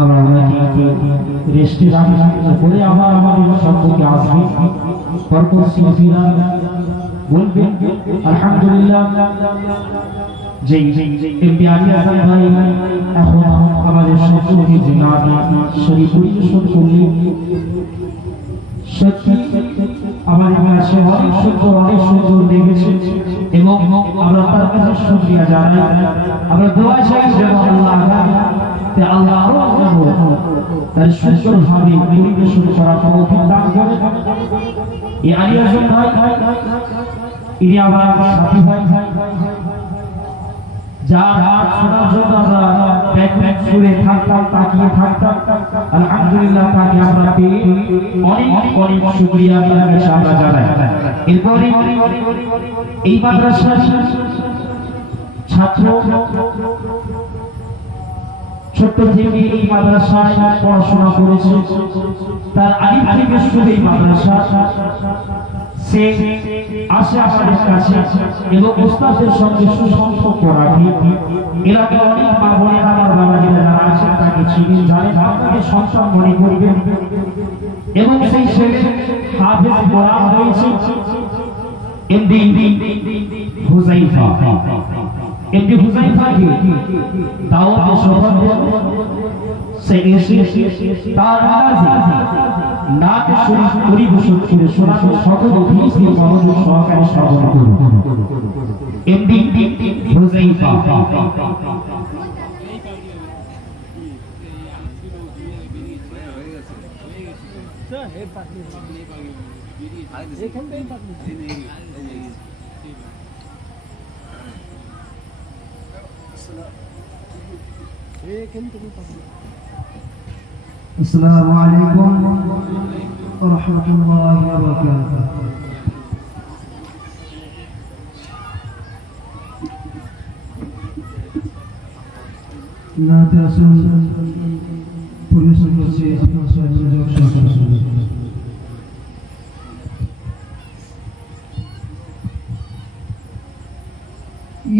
আমরা ওনাকে রেস্টে রাখি বলে আবার আমাদের সম্পর্কে আসবে পরপর শিল্পীরা বলবেন আলহামদুলিল্লাহ যে এমপি আলী হাসান ভাই এখন আমাদের সম্পর্কে যে নাম শরীফ পরিবেশন করলেন সত্যি আমাদের কাছে অনেক সুন্দর লেগেছে এবং আমরা তার কাছে শুকরিয়া জানাই। আমরা দোয়া চাই যে আল্লাহ তার সুন্দরভাবে পরিবেশন করার তৌফিক দান করেন। এই আলী হাসান ভাই ইনি আমার সাথী ভাই, যার হাত শোনার জন্য আমরা ব্যাক করে থাকতাম, তাকিয়ে থাকতাম। আলহামদুলিল্লাহ তাকে আমরা পেয়ে অনেক শুকরিয়া আমরা জানাই। এরপরে এই মাদ্রাসার ছাত্র ছোট্ট থেকে এই মাদ্রাসায় পড়াশোনা করেছে, তার আলিফ থেকে শুরু এই মাদ্রাসা সে আসে আমাদের কাছে এবং উস্তাদের সঙ্গে সুসম্পর্ক রাখে। এলাকায় অনেক মা বোনেরা আমার বাবাজিরা যারা আছেন তাকে চিনেন, জানেন, আপনাকে সন্তান মনে করবেন এবং সেই ছেলে হাফেজ কোরআন হয়েছে এমডি হুযাইফা। এমডি হুযাইফাকে দাওয়াতে সফল সে এসে তার নাত শরীফ পরিবেশন করে শোনাতে সকল মুসলিম মহোদয় সহকারে শ্রবণ করুন। এমডি হুযাইফা। अस्सलामु अलैकुम व रहमतुल्लाहि व बरकातुहू। नाते रसूल पরিবেশন করছে আপনার সবাই মনোযোগ সহকারে শুনুন।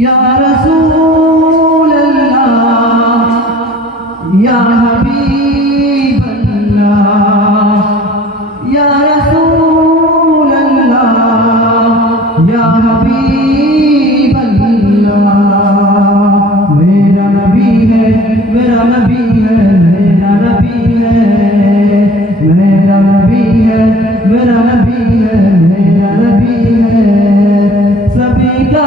या रसूल अल्लाह या हबीब अल्लाह या रसूल अल्लाह या हबीब अल्लाह। मेरा नबी है मेरा नबी है मेरा नबी है मेरा नबी है मेरा नबी है मेरा नबी है। सभी का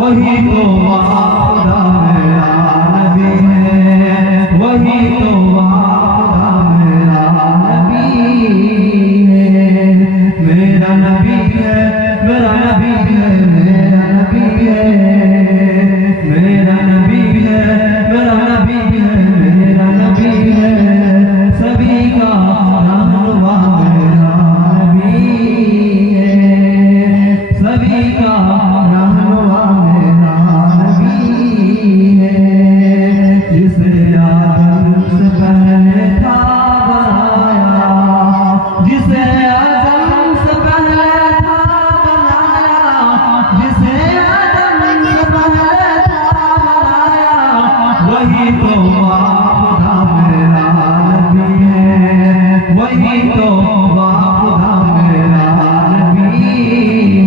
वही तो खुदा मेरा नबी है, वही तो खुदा मेरा नबी है। मेरा नबी है मेरा नबी है मेरा नबी है मेरा नबी वही तो खुदा मेरा नबी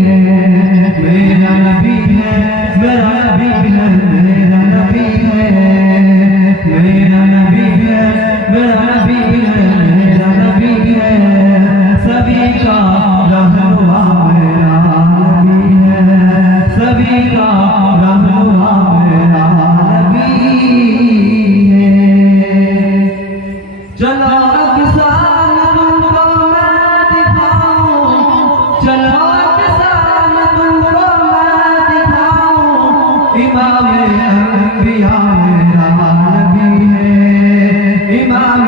है, मेरा नबी है, मेरा नबी है, मेरा नबी है, मेरा नबी है, मेरा नबी है, मेरा नबी है, सभी का रहनुमा मेरा नबी है, सभी का रहनुमा मेरा नबी है। चलो किसान तुमको मैं दिखाऊं, चलो किसान तुमको मैं दिखाऊं, इमाम अंबिया मेरा नबी है, इमाम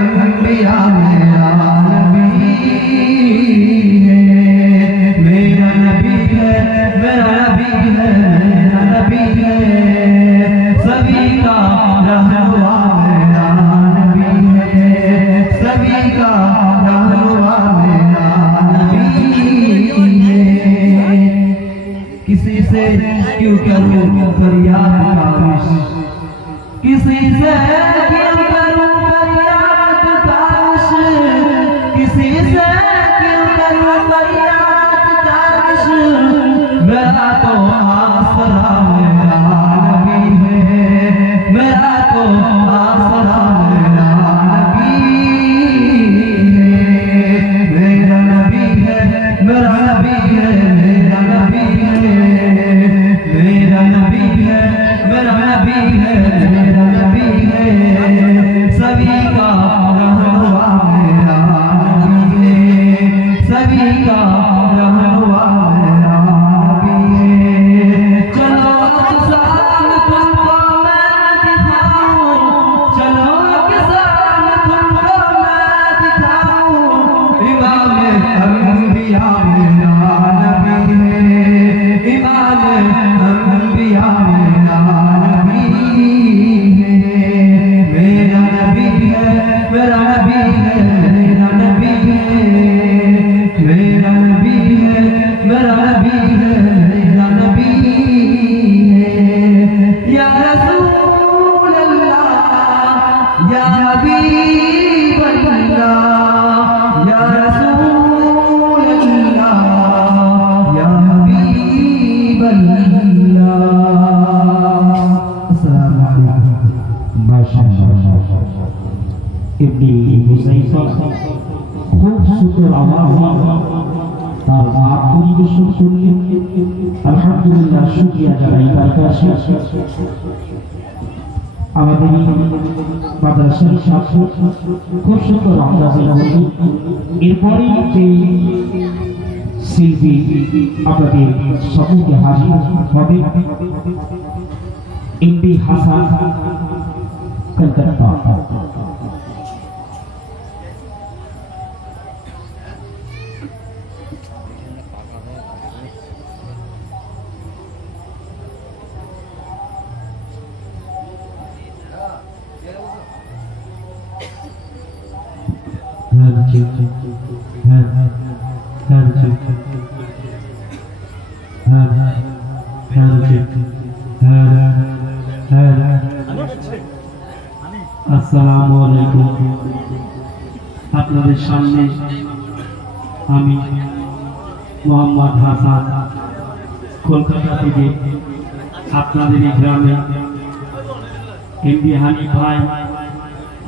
अंबिया मेरा नबी है, मेरा नबी है, मेरा नबी है, मेरा नबी है, सभी का रहनुमा मेरा नबी है, सभी का रहनुमा मेरा नबी है। किसी से क्यों करूं फरियाद काश, किसी से क्यों करूं फरियाद काश, किसी से क्यों करूं फरियाद काश, मेरा तो आसरा मेरा नबी है, मेरा तो आसरा मेरा नबी है, मेरा नबी है, मेरा नबी है, मेरा नबी है, मेरा नबी है, मेरा नबी है, मेरा नबी है, सभी का रहनुमा मेरा नबी है, सभी का रहनुमा मेरा नबी है। चलो किसान तुमको मैं दिखाऊं, चलो किसान तुमको मैं दिखाऊं, इमाम अंबिया मेरा नबी है, इमाम अंबिया मेरा नबी है, मेरा नबी है, मेरा नबी है, मेरा नबी है, मेरा नबी है, मेरा नबी है, मेरा नबी है। या रसूल अल्लाह, या हबीब अल्लाह, या रसूल अल्लाह, या हबीब अल्लाह। अस्सलामु अलैकुम। माशाअल्लाह इब्नी हुज़ैफा खूब सुंदर आवाज তার গান পরিবেশন করলেন। আলহামদুলিল্লাহ, শুকরিয়া জানাই তার কাছে। আমাদের মাদ্রাসার ছাত্র খুব সুন্দর আন্দাজে বললেন। এরপরে যে শিল্পী আপনাদের সম্মুখে হাজির হবে এমডি হাসান কলকাতা। আসসালামু আলাইকুম। আপনাদের সামনে আমি মোহাম্মদ হাসান কলকাতা থেকে আপনাদের এই গ্রামে এমডি হানিফ ভাই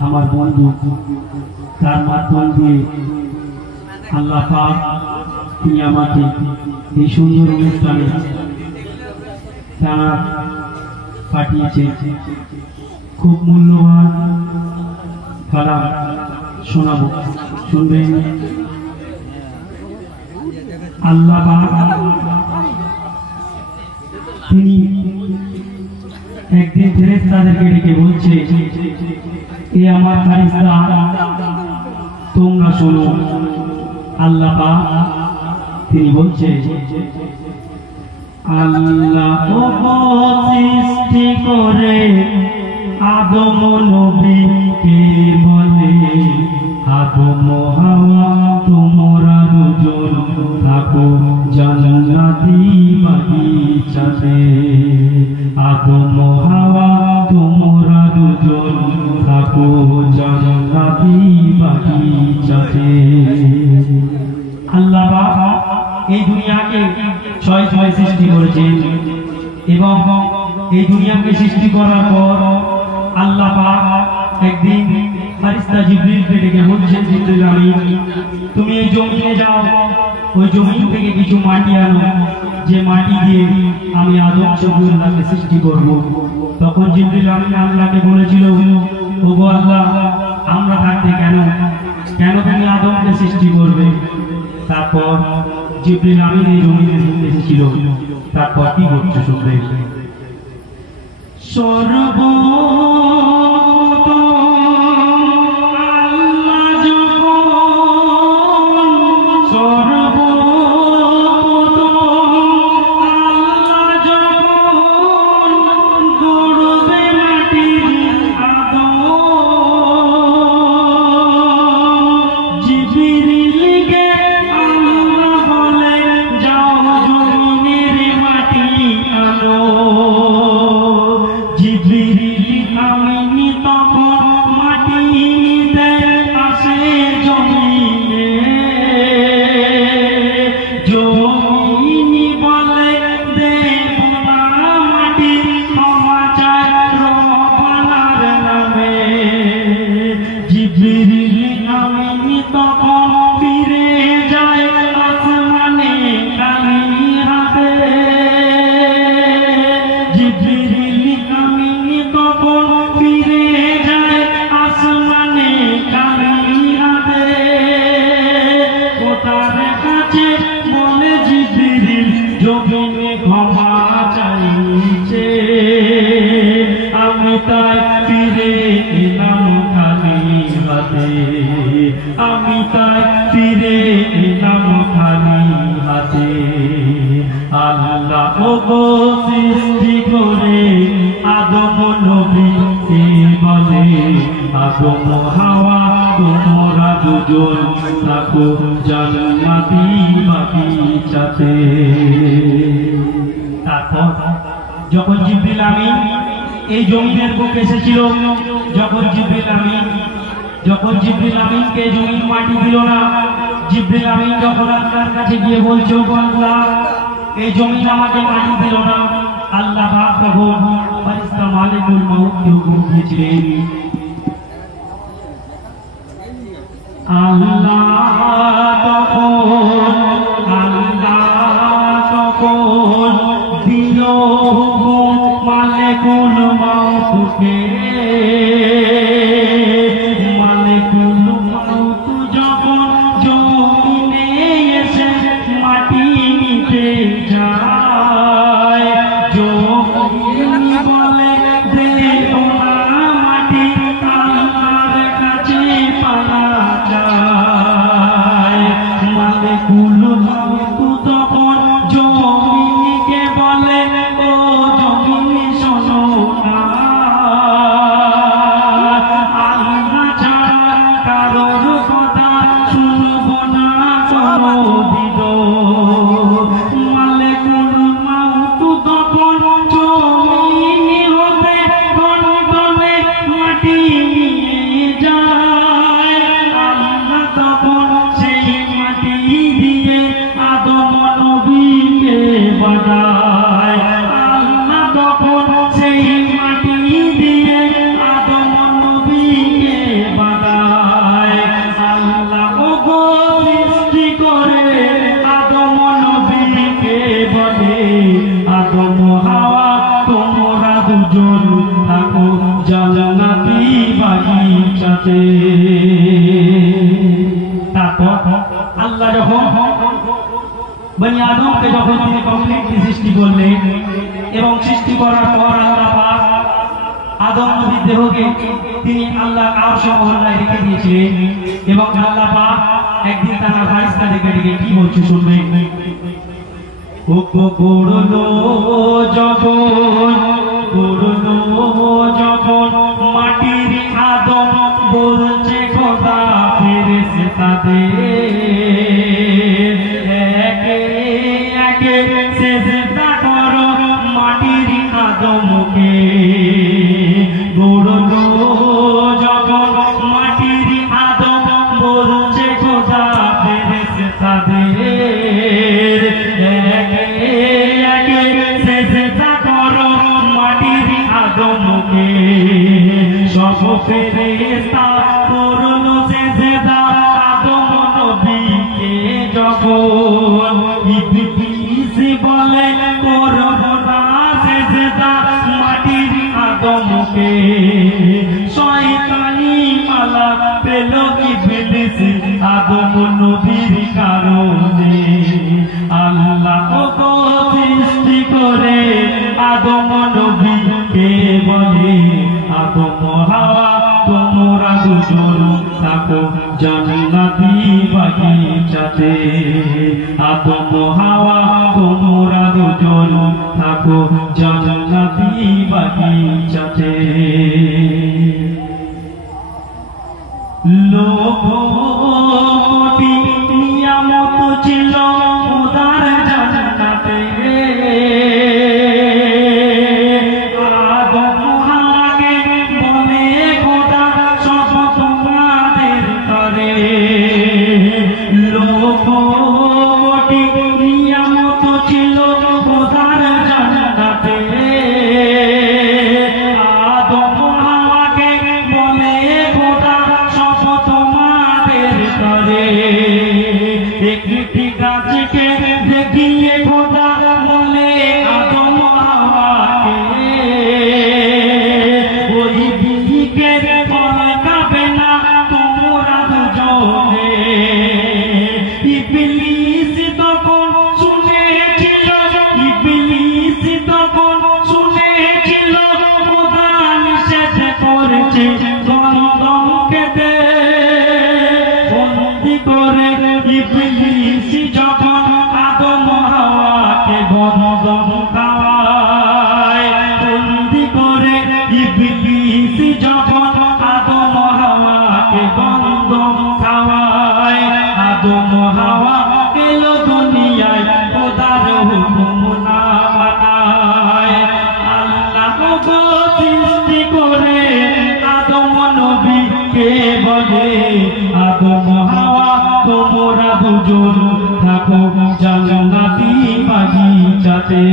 আমার বন্ধু, তার মাধ্যম দিয়ে আল্লাহ পাক তিনি আমাকে এই সুন্দর অনুষ্ঠানে তারা পাঠিয়েছে। খুব মূল্যবান কালাম শোনাবো, শুনবেন। আল্লাহ পাক তিনি একদিন ফেরেশতাদেরকে ডেকে বলছে, এ আমার ফেরেশতা তোমরা শোনো। আল্লাহ পাক তিনি বলছে, আল্লাহ সৃষ্টি করে আদম নবীকে বলে, আদম হাওয়া তোমরা দুজন থাকো জান্নাতি বাগিচাতে। আদম হাওয়া তোমরা দুজন থাকো জান্নাতি বাগিচাতে। চাইছে। আল্লাহ পাক এই দুনিয়াকে ছয় সৃষ্টি করেছেন এবং এই দুনিয়াকে সৃষ্টি করার পর আল্লাহ পাক একদিন ফেরেশতা জিবরিলকে ডেকে বলছেন, জিবরিল আমিন, তুমি এই জমিনে যাও, ওই জমিন থেকে কিছু মাটি আনো, যে মাটি দিয়ে আমি আদম শরীয়ুল্লাহকে সৃষ্টি করব। তখন জিবরিল আমিন আল্লাহকে বলেছিল, ওগো আল্লাহ, আমরা থাকতে কেন তুমি আদমকে সৃষ্টি করবে? তারপর জিবরিল আমিন এই জমিনে এসেছিল। তারপর কি করছে শুনবে। আমি তাই ফিরে এলাম খালি হাতে। আল্লাহ ওগো সৃষ্টি করে আদম নবীকে বলে, আদম হাওয়া তোমরা দুজন থাকো জান্নাতি বাগিচাতে। তারপর যখন জিবরিল আমিন এই জমিনের বুকে এসেছিল, যখন জিবরিল আমিনকে জমিন মাটি দিল না, জিবরিল আমিন যখন আল্লাহর কাছে গিয়ে বলছে, আল্লাহ এই জমিন আমাকে মাটি দিল না, আল্লাহ পাক তখন ফেরেশতা মালিকুল মউতকে হুকুম দিয়েছিলেন, আল্লাহ তখন দিল হুকুম মালিকুল মউতকে। আল্লাহ যখন বনি আদমকে যখন তিনি কমপ্লিটলি সৃষ্টি করলেন এবং সৃষ্টি করার পর আল্লাহ পাক আদম নবীর দেহকে তিনি আল্লাহ আরশে মহল্লায় রেখে দিয়েছিলেন এবং আল্লাহ পাক একদিন তার ফেরেশতাদেরকে ডেকে কি বলছে শুনবেন। ও করলো যখন মাটির আদম বলছে খোদা ফেরেশতাদের একে একে সিজদা করো মাটির আদমকে। করলো যখন মাটির আদম বলছে তাদের একে একে সেজদা করো মাটির আদমকে সব ফেরেশতা করলো সেজদা আদম নবীকে যখন ইবলিস বলে করব না সেজদা মাটির আদমকে শয়তানি মালা পেল ইবলিস আদম নবীর কারণে আল্লাহ তো সৃষ্টি করে আদম নবীকে বলে আদম হাওয়া তোমরা দুজন থাকো জান্নাতি বাগিচাতে আদম হাওয়া তোমরা দুজন থাকো জান্নাতি বাগিচাতে লোকটি নিয়ামত ছিল খোদার জান্নাতে আদম হাওয়াকে বলে খোদা সব তোমাদের করে লোকটি নিয়ামত ছিল খোদার জান্নাতে আদম হাওয়াকে বলে খোদা সব তোমাদের করে একটি গাছকে দেখিয়ে খোদা বলে আদম হাওয়াকে ওই বিধিকে ফল খাবে না তোমরা দুজনে ইবলিস তখন শুনেছিল ইবলিস তখন শুনেছিল খোদা নিষেধ করেছে গন্ধমকে দে বন্দি করে ইবলিস যখন আদম হাওয়াকে গন্ধম খাওয়ায় বন্দি করে ইবলিস যখন আদম হাওয়াকে গন্ধম খাওয়ায় আদম হাওয়া গেল দুনিয়ায় খোদার হুকুম না মানায় আল্লাহ তো সৃষ্টি করে আদম নবীকে বলে আদম হাওয়া তোমরা দুজন থাকো জান্নাতি বাগিচাতে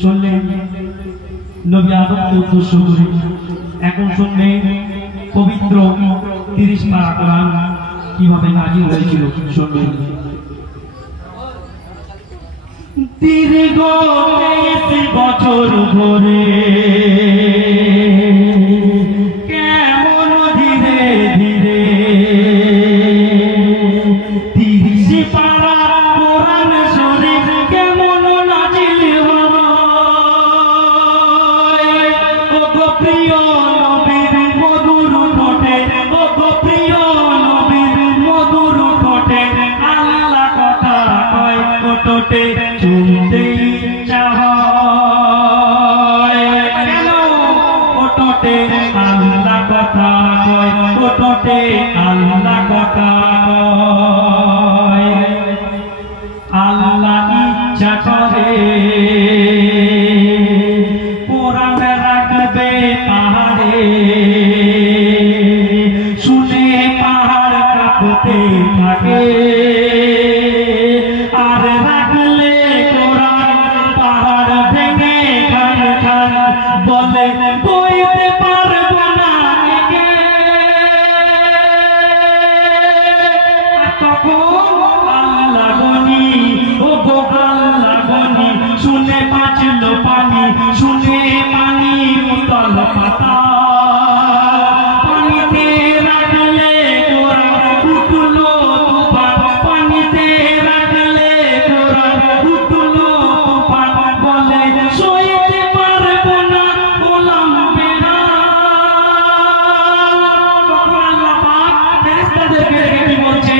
শুনলেন নবী আদমকে উদ্দেশ্য করে এখন শুনলেন পবিত্র 30 পারা কোরআন কিভাবে নাজিল হয়েছিল শুনলেন দীর্ঘ 23 বছর ধরে কেমন ধীরে ধীরে 30 পারা কোরআন শরীফ কেমন নাজিল হলো ও গো প্রিয় নবীর মধুর ঠোঁটে ও গো প্রিয় নবীর মধুর ঠোঁটে আল্লাহ কথা কয় ও ঠোঁটে শুনতে ইচ্ছা হয় কেন ও ঠোঁটে আল্লাহ কথা কয় ও ঠোঁটে আল্লাহ কথা কয় আল্লাহ ইচ্ছা করে কোরআন রাখবে পাহাড়ে শুনে পাহাড় কাঁপতে থাকে আর রাখলে কোরআন পাহাড় ভেঙে খান খান বলে বইতে পারবো না একে তখন আল্লাহ গনি ও গো আল্লাহ গনি শুনে বাঁচলো পানি শুনে পানি উতল পাতা পানিতে রাখলে কোরআন উঠলো তুফান পানিতে রাখলে কোরআন উঠলো তুফান বলে সইতে পারবো না গোলাম বেলাল তখন আল্লাহ পাক ফেরেশতাদেরকে কি বলছে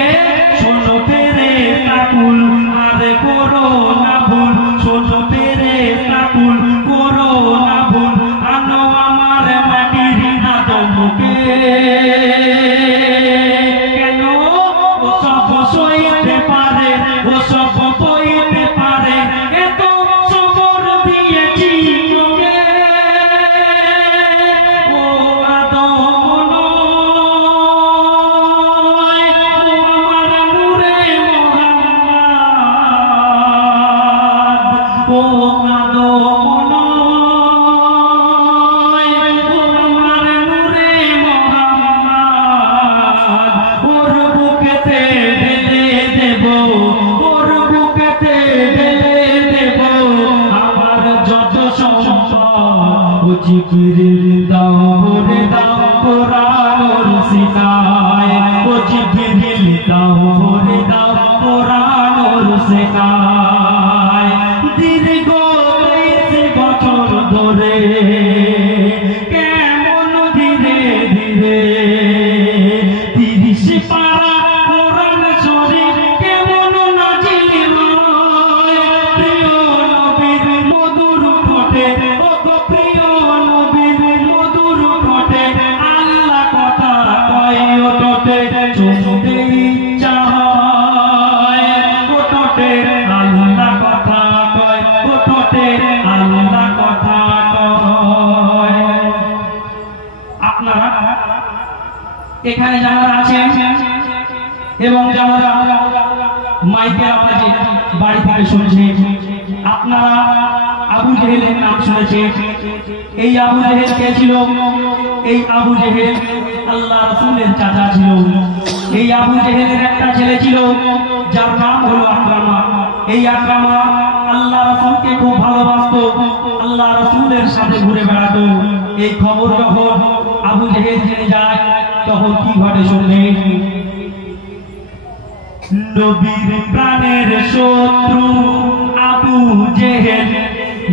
শোনো ফেরেশতা কুল আর করো না ভুল শোনো ফেরেশতা কুল করো না ভুল আনো আমার শুনলে চুমতে ইচ্ছা হয় ওঠে আল্লাহ কথা কয় ওঠে আল্লাহ কথা কয়। আপনারা এখানে যারা আছেন এবং যারা মাইকের আওয়াজে বাড়ি থেকে শুনছে, আপনারা আবু জেহেলের নাম শুনেছেন। এই আবু জেহেল কে ছিল? এই আবু জেহেল আল্লাহ রাসূলের চাচা ছিল। এই আবু জেহেলের একটা ছেলে ছিল যার নাম হলো আকরামা। এই আকরামা আল্লাহ রাসূলকে খুব ভালোবাসতো, আল্লাহ রাসূলের সাথে ঘুরে বেড়াতো। এই খবর যখন আবু জেহেল জেনে যায় তখন কি ঘটে শুনলেন? নবীর প্রাণের শত্রু আবু জেহেল,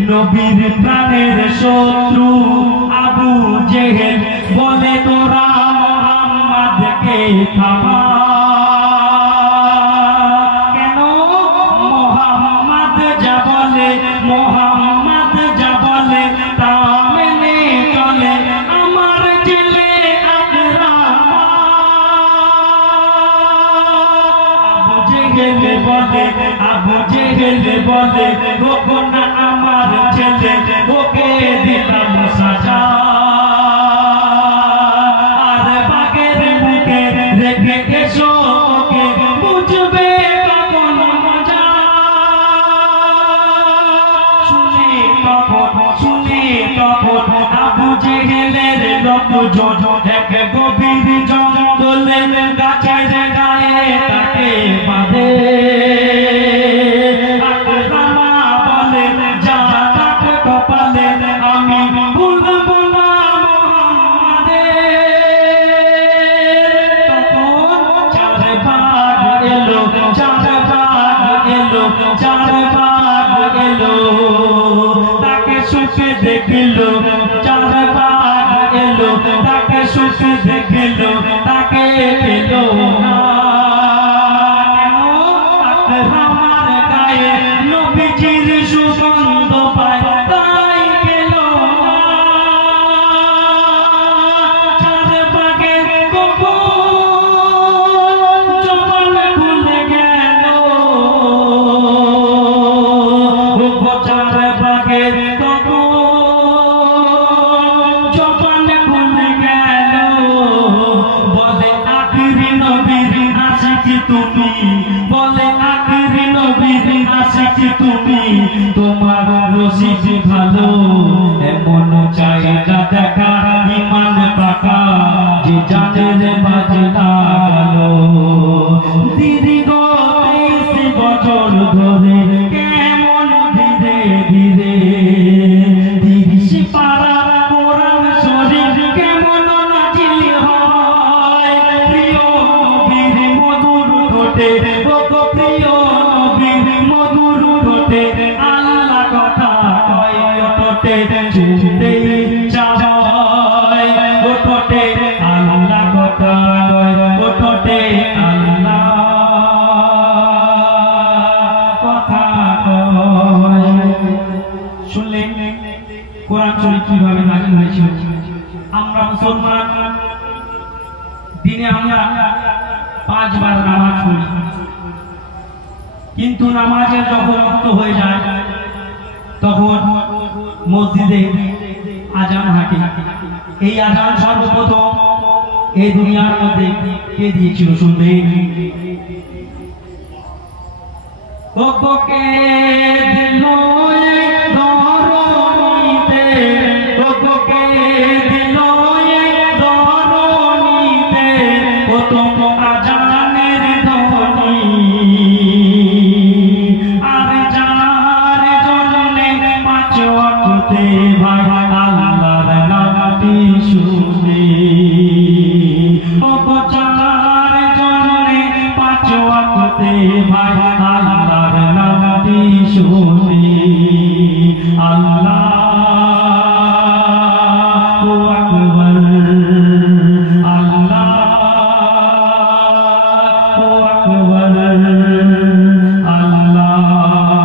নবীর প্রাণের শত্রু আবু জেহেল বলে তোরা মুহাম্মদকে থামা। কেন? মুহাম্মদ যা বলে, মুহাম্মদ যা বলে তা মেনে চলে আমার ছেলে আকরামা। আবু জেহেল বলে ওগো না আমার ছেলে, ওকে দিলাম সাজা। আর বাগের বুকে রেখে এসো ওকে, বুঝবে কখন মজা। শুনে তখন আবু জেহেলের লোকজন এক গভীর জঙ্গলে গাছের গায়ে তাকে বাঁধে। আকরামা বলে যা তাক কপালে আমি ভুলবো না মুহাম্মাদের। তখন চার বাঘ এলো, চার বাঘ এলো, চার বাঘ এলো, তাকে সুখে দেখিল। চার বাঘ এলো, তাকে সুখে দেখিল, তাকে পেল না। আকরামার গায়ে নবীজির সুগন্ধ পায় তাই পেল না। চার বাঘের কখন জবান খুলে গেল, চার বাঘের কখন জবান খুলে গেল। বলে আখিরি নবীর আশিক তুমি, বলে আখিরি নবীর আশিক তুমি, তোমার রশিদ ভালো এমন চাহিদা দেখা ইমান পাকা যে জানের বাজনা গেল। দীর্ঘ 23 বছর ধরে কেমন ধীরে ধীরে 30 পারা কোরআন শরীফ কেমন নাজিল হয়। প্রিয় নবীর মধুর ঠোঁটে, ওগো প্রিয় নবীর মধুর ঠোঁটে আল্লাহ কথা কয় ঠোঁটে চুমতে ইচ্ছা হয়। ও ঠোঁটে আল্লাহ কথা কয়, ও ঠোঁটে আল্লাহ কথা কয়। শুনলেন কোরআন শরীফ কিভাবে নাজিল হয়েছিল? আমরা মুসলমান, দিনে আমরা 5 বার নামাজ পড়ি, কিন্তু নামাজের যখন রক্ত হয়ে যায় তখন মসজিদে আজান হাঁটে। এই আজান সর্বপ্রথম এই দুনিয়ার মধ্যে কে দিয়েছিল শুনবেন? ওকে দিল ধরণীতে, ওকে দিল ধরণীতে প্রথম আজানের ধ্বনি। আর যার জন্যে 5 ওয়াক্তে ভাই আল্লাহর নামটি শুনে, ওগো যার জন্যে 5 ওয়াক্তে ভাই আল্লাহর নামটি শুনে। আল্লাহু আকবার, আল্লাহু আকবার, আল্লাহু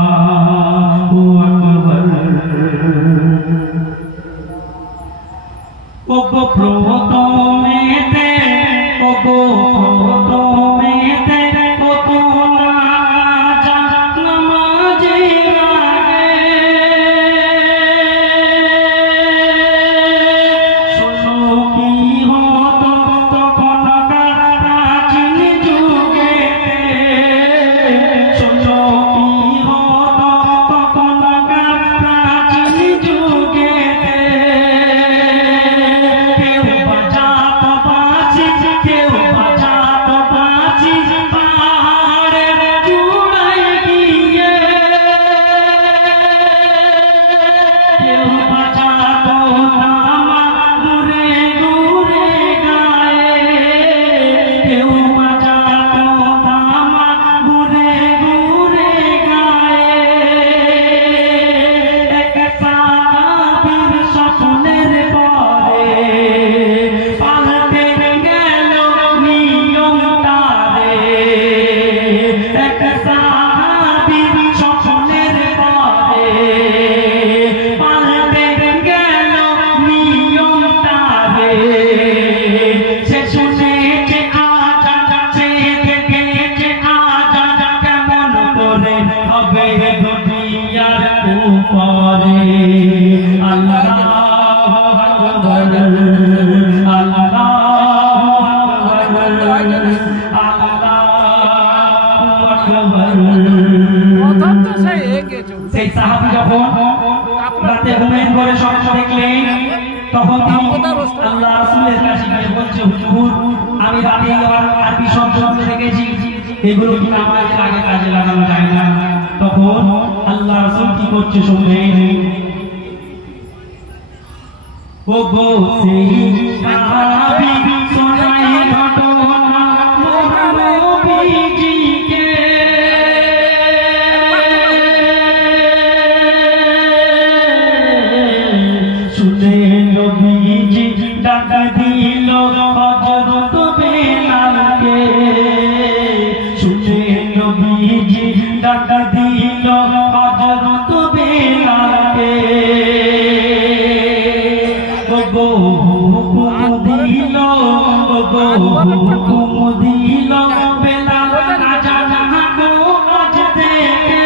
আকবার। ওগো প্রথমেতে, ওগো সেই সাহাবী যখন রাতে ঘুমিয়ে পড়ে স্বপ্ন দেখলেন তখন তিনি আল্লাহ রাসূলের কাছে গিয়ে বলছে হুজুর আমি রাতে আবার আরবি শব্দ দেখেছি এগুলো কি নামাজের আগে কাজে লাগানো যায় না তখন আল্লাহ রাসূল কি করছে শুনলেন ও গো সেই সাহাবী শোনাই ঘটনা নবীজিকে শুনে নবীজি ডাক দিল হযরত বেলালকে শুনে নবীজি ডাক দিল হযরত বেলালকে হুকুম দিল বেলাল আজান গো আজ থেকে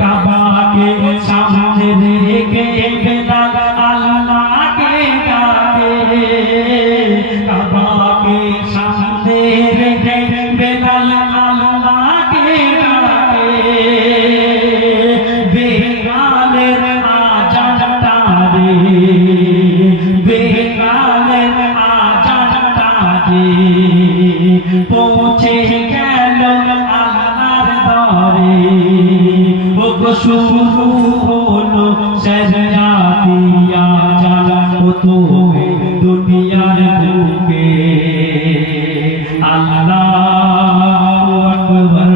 কাবাকে সামনে রেখে বেলাল আল্লাহকে ডাকে কাবাকে সামনে রেখে বেলাল আল্লাহকে ডাকে বেলালের বেলালের আজানটা যে পৌঁছে গেল আল্লাহর দরে ও গো শুরু হলো শরিয়াতি আজান ও তো দুনিয়ার বুকে আল্লাহু আকবার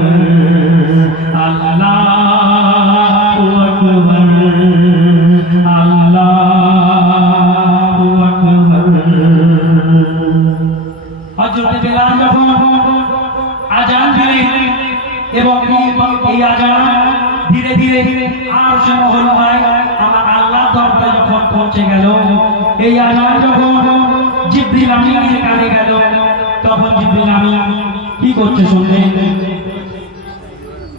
আল্লাহু আকবার হযরত বেলাল যখন আজান দিলেন এবং এই আজান ধীরে ধীরে আরশ মহল্লায় আমার আল্লাহর দরবারে যখন পৌঁছে গেল এই আজান যখন জিবরিল আমিনের কানে গেল তখন জিবরিল আমিন কি করছে শুনলেন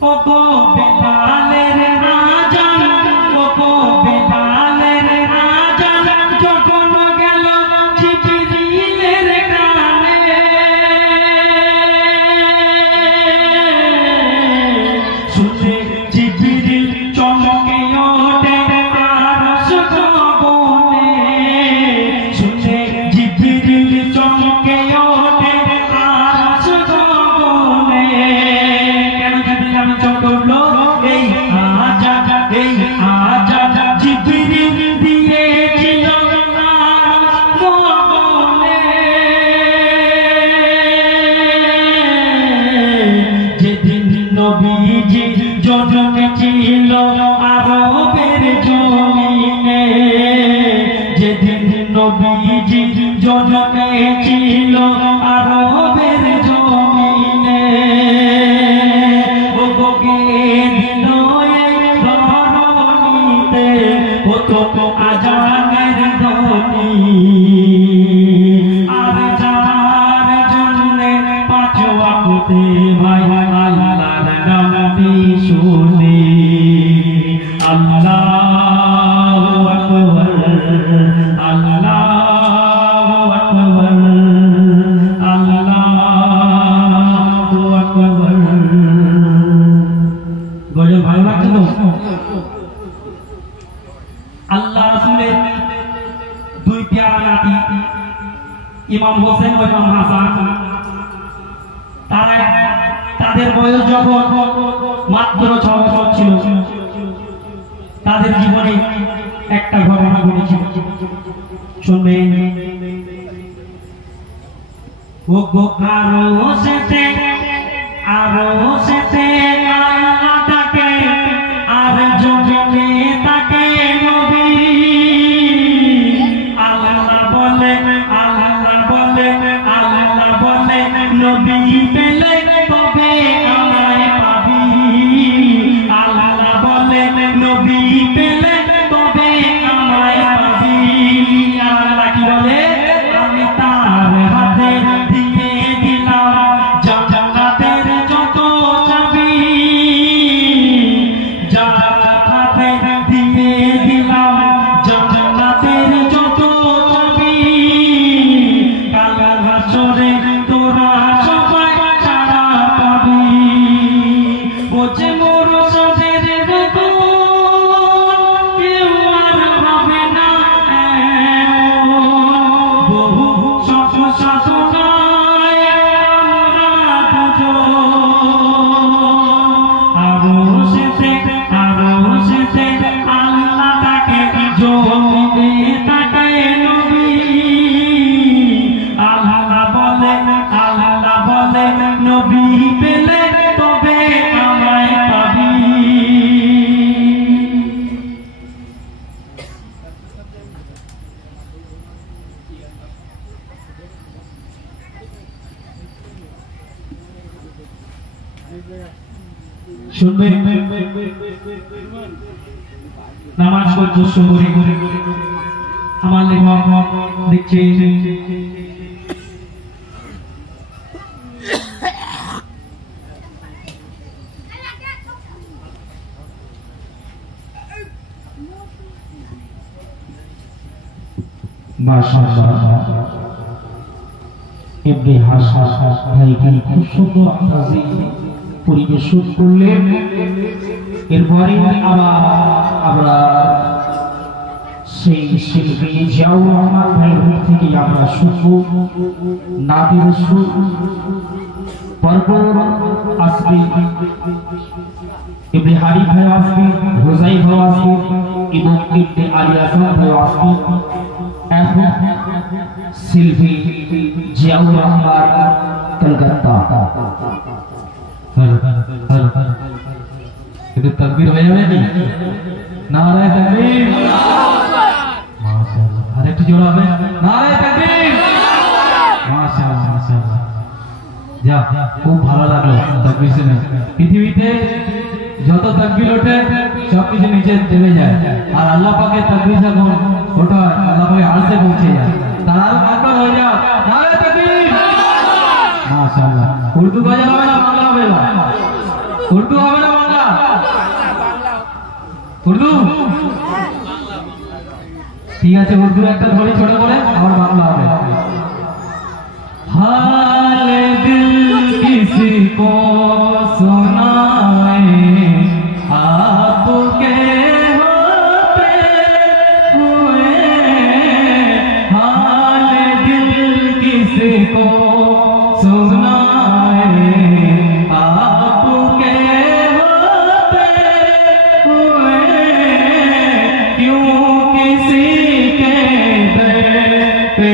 ও গো বেলালের আজান ও গো বেলালের আজান যখন গেল জিবরিলের কানে শুনে জিবরিল চমকে ওঠে আরশ গগনে শুনে জিবরিল চমকে ওঠে আরশ গগনে কেন জিবরিল আমি চমকে উঠলো এই আজান জিবরিল দিয়েছিল আরশ গগনে যেদিন নবীজি জন্মে ছিল আরবের জমিনে যেদিন নবীজি জন্মে ছিল আরবের জমিনে ও গোকে দিল এই ধরণীতে ও তো আজানের ধ্বনি ইমাম হোসেন ও ইমাম হাসান তারা তাদের বয়স যখন মাত্র 6 বছর ছিল তাদের জীবনে একটা ঘটনা ঘটেছিল শুনবেন ও গো আরো সেতে আল্লাহ তাকে আর জগতে তাকে নবী আল্লাহ বলে নবী পেলে তবে আমায় পাবি আল্লাহ বলে নবী পেলে তবে আমায় পাবি আল্লাহ কি বলে আমি তার হাতে দিয়ে দিলাম জান্নাতের যত চাবি হাতে দিয়ে দিলাম জান্নাতের যত চাবি কাল হাসরে তোরা সবাই ছাড়া পাবি বোঝে মোর সাজের রতন কেউ আর পাবে না বহু শত সাধনায় আমরা দুজন আরো সেতে আল্লাহ তাকে জমে তাকে নবী আল্লাহ বলে নবী পেলে তবে আমায় পাবি শুনবেন নামাজ পড়তে করে আমার লেখক দেখছে মাশাআল্লাহ ইবনে হাসান ভাই খুব সুন্দর আওয়াজে পরিবেশন করলেন এরপরে আবার আমরা সেই শিল্পী জিয়াউর রহমান ভাইয়ের থেকে আমরা শুনবো নাদির সুর পরপর আসবে ইবনে হারিফ ভাই আসবে হুজাই ভাই আসবে এবং ইবনে আলী আজম ভাই আসবে এখন শিল্পী জিয়াউর রহমান কলকাতা itu takbir হয়ে যাবে নি নারায়ে তাকবীর মাশাআল্লাহ আর একটু জোরে হবে নারায়ে তাকবীর মাশাআল্লাহ মাশাআল্লাহ যা খুব ভালো লাগলো তাকবীর শুনে পৃথিবীতে যত তাকবীর ওঠে সব কিছু নিচে চলে যায় আর আল্লাহ পাকের তাকবীর যখন ওঠে আল্লাহ পাকে আরশে পৌঁছে যায় তার আকবার হয়ে যায় নারায়ে তাকবীর মাশাআল্লাহ উর্দু বাজানো হবে না বাংলা হবে না উর্দু হবে না বাংলা উর্দু ঠিক আছে উর্দু একটা ধরে ছোট করে আবার বাংলা হবে হাল দিল কিসি কো সুনায়ে आपके होते हुए हाल दिल किसको सुनाए आपके होते हुए क्यों किसी के दर पे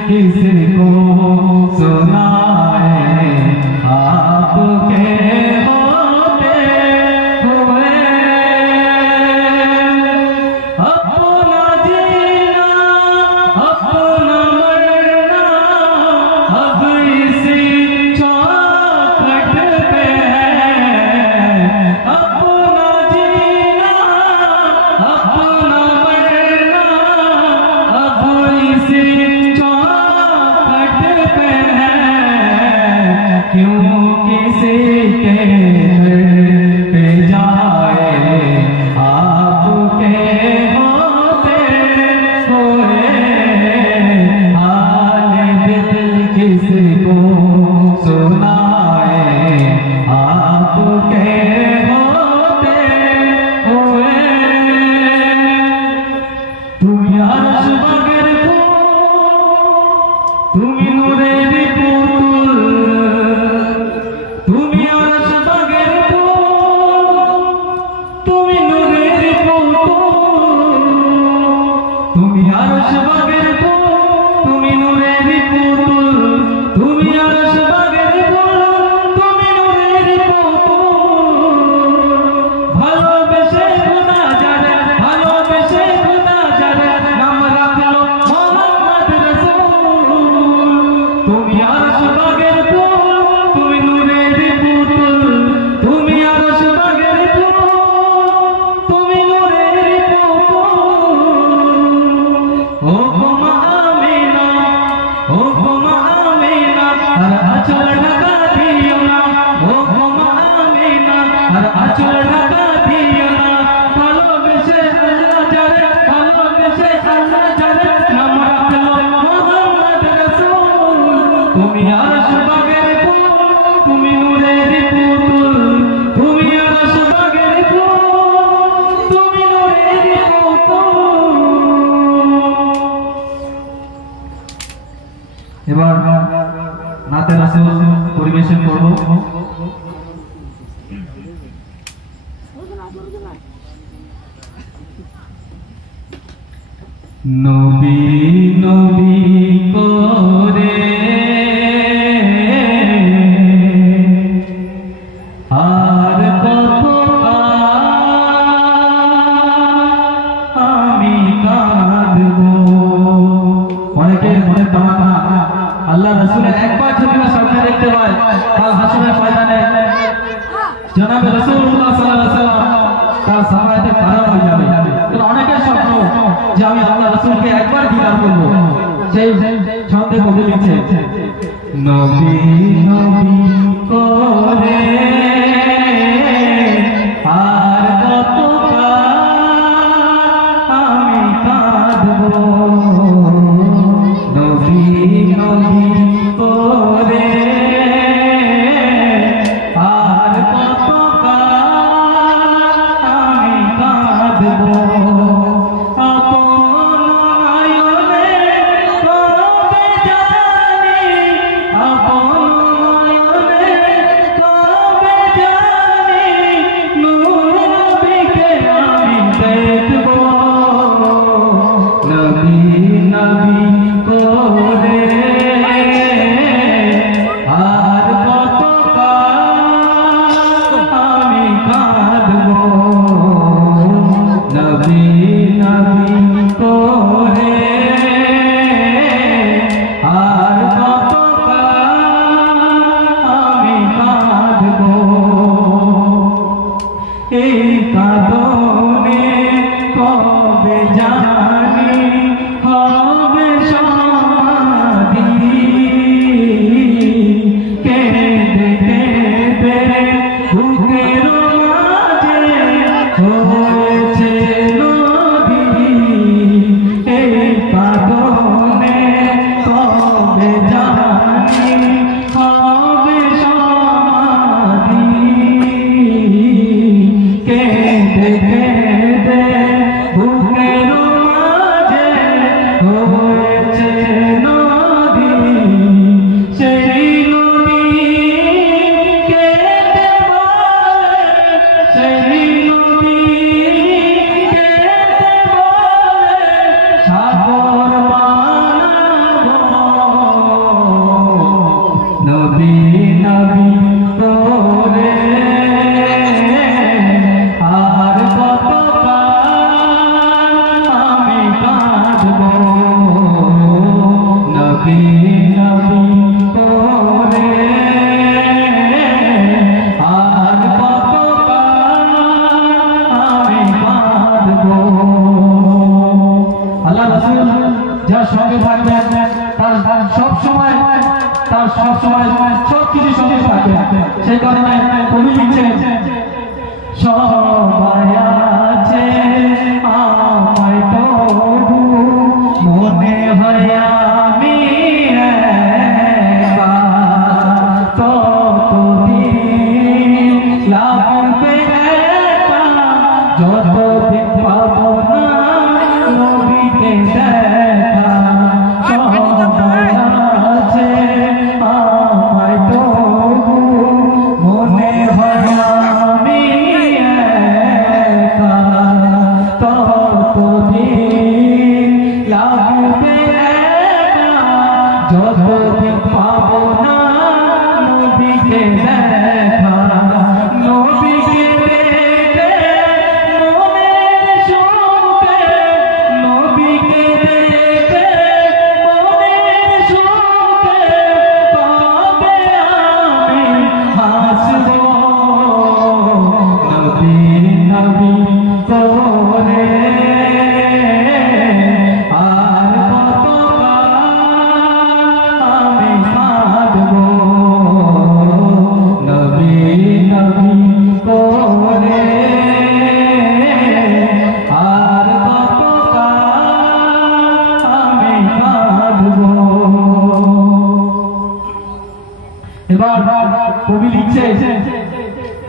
किसको सुनाए आपके होते हुए अपना जीना अपना मरना अब इसी चौखट पे है अपना जीना अपना मरना अब इसी चौखट पे है क्यों किसी के पे जाए आपके होते हुए हाल दिल किसको सुनाए आपके होते हुए तुम अर्श बगर को तुम नूरेर पुतुल तुम अर्श बगर को तुम नूरेर पुतुल तुम अर्श बगर को तुम नूरेर पुतुल तुम अर्श बगर को तुम नूरेर पुतुल ভালোবেসে খোদা জানে ভালোবেসে খোদা জানে নাম রাখলো মোহাম্মদ রাসূল তুমি আরশ বাগের ফুল তুমি নূরের পুতুল তুমি আরশ বাগের ফুল তুমি নূরের পুতুল ও মা আমিনা ও মা আমিনা আর আঁচল ঢাকা দিও না ও মা আমিনা আর আঁচল ঢাকা দিও না ভালোবেসে আল্লাহ জানে ভালোবেসে আল্লাহ জানে নাম রাখলো মোহাম্মদ রাসূল তুমি আরশ বাগের ফুল তুমি নূরের পুতুল তুমি আরশ বাগের ফুল তুমি নূরের পুতুল এবার নাতে রাসূল পরিবেশন করব নবী নবী করে আর কত আমি কাঁদব অনেকে মনে তামান্না আল্লাহ রাসূলের একবার যদি না সামনে দেখতে পায় কাল হাসরের ময়দানে জনাবে রাসূলুল্লাহ সাল্লাল্লাহু আলাইহি ওয়াসাল্লাম তার সাফায়াতে খারাপ হয়ে যাবে কিন্তু অনেকের স্বপ্ন যে আমি আল্লাহ রাসূলকে একবার দিদার করব সেই ছন্দে কবি লিখছে নবী নবী করে আর কত আমি কাঁদব নবী নবী করে আর কত আমি কাঁদব আপন নয়নে কবে জানি আপন নয়নে কবে সেই কারণে কবি লিখছেন সবাই আছে আমায় তবু মনে হয় আমি একা ততদিন লাগবে একা যতদিন পাবো না নবীকে দেখা সবাই আছে আমায় তবু মনে হয় আমি একা ততদিন লাগবে একা যতদিন পাবো না নবীকে দেখা নবীকে দেখে মনের সুখে নবীকে দেখে মনের সুখে পাবে আমি হাসবো নবী নবী করে আর কতবার আমি কাঁদবো নবী নবী করে আর কতবার আমি কাঁদবো। এবার কবি লিখছে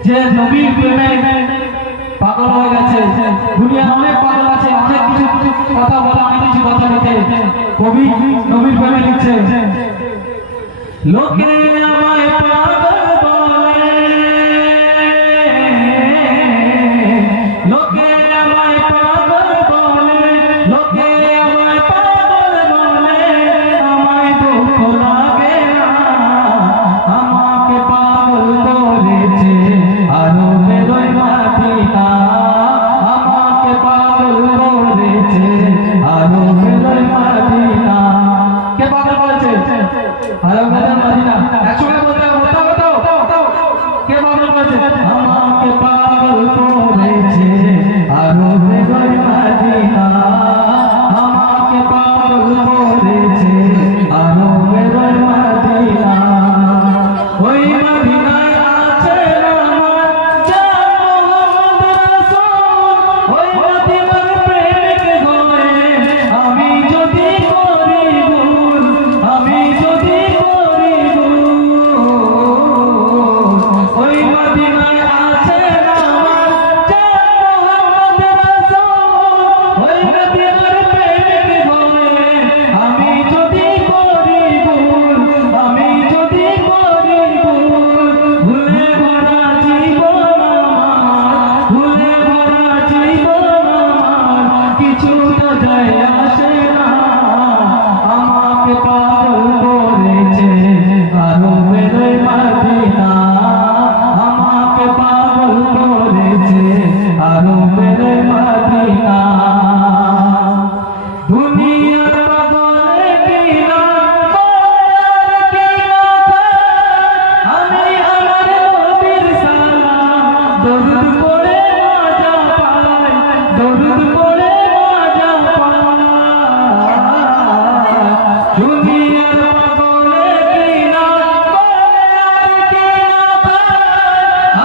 যে নবীর প্রেমে পাগল হয়ে গেছে দুনিয়া অনেক পাগল আছে অনেক কিছু কথা বলে অনেক কিছু কথা লিখে কবি নবীর প্রেমে লিখছে লোকে আমায় পাগল বলে লোকে আমায় পাগল বলে লোকে আমায় পাগল বলে আমায় দুঃখ লাগে না আমাকে পাগল করেছে আরো বেরোয় মাদিনা আমাকে পাগল করেছে আরো বেরোয় মাদিনা কে পাগল করেছে আরো বেরোয় মাদিনা একসঙ্গে বলতে কে পাগল করেছে আমাকে পাগল করেছে আরো বেরোয় মাদিনা আমাকে পাগল করেছে আরো বেরোয় মাদিনা ওই মদিনায় আছে আমার জান মোহাম্মদ রাসূল ওই মদিনার প্রেমিক হয়ে আমি যদি করি ভুল আমি যদি করি ভুল ওই মদিনায় আছে আমার জান মোহাম্মদ রাসূল ওই মদিনার প্রেমিক হয়ে আমি যদি করি ভুল আমি যদি করি ভুল ভুলে ভরা জীবন আমার ভুলে ভরা জীবন আমার কিছু তো যায় আসে না আমাকে পাগল করেছে আরো বেরোয় মাদিনা আমাকে পাগল করেছে আরো বেরোয় মাদিনা দুনিয়ার পাগলে কিনা আমি আমার নবীর সালাম দরুদ পড়ে মজা পাই দরুদ পড়ে মজা পাই দুনিয়ার পাগলে কিনা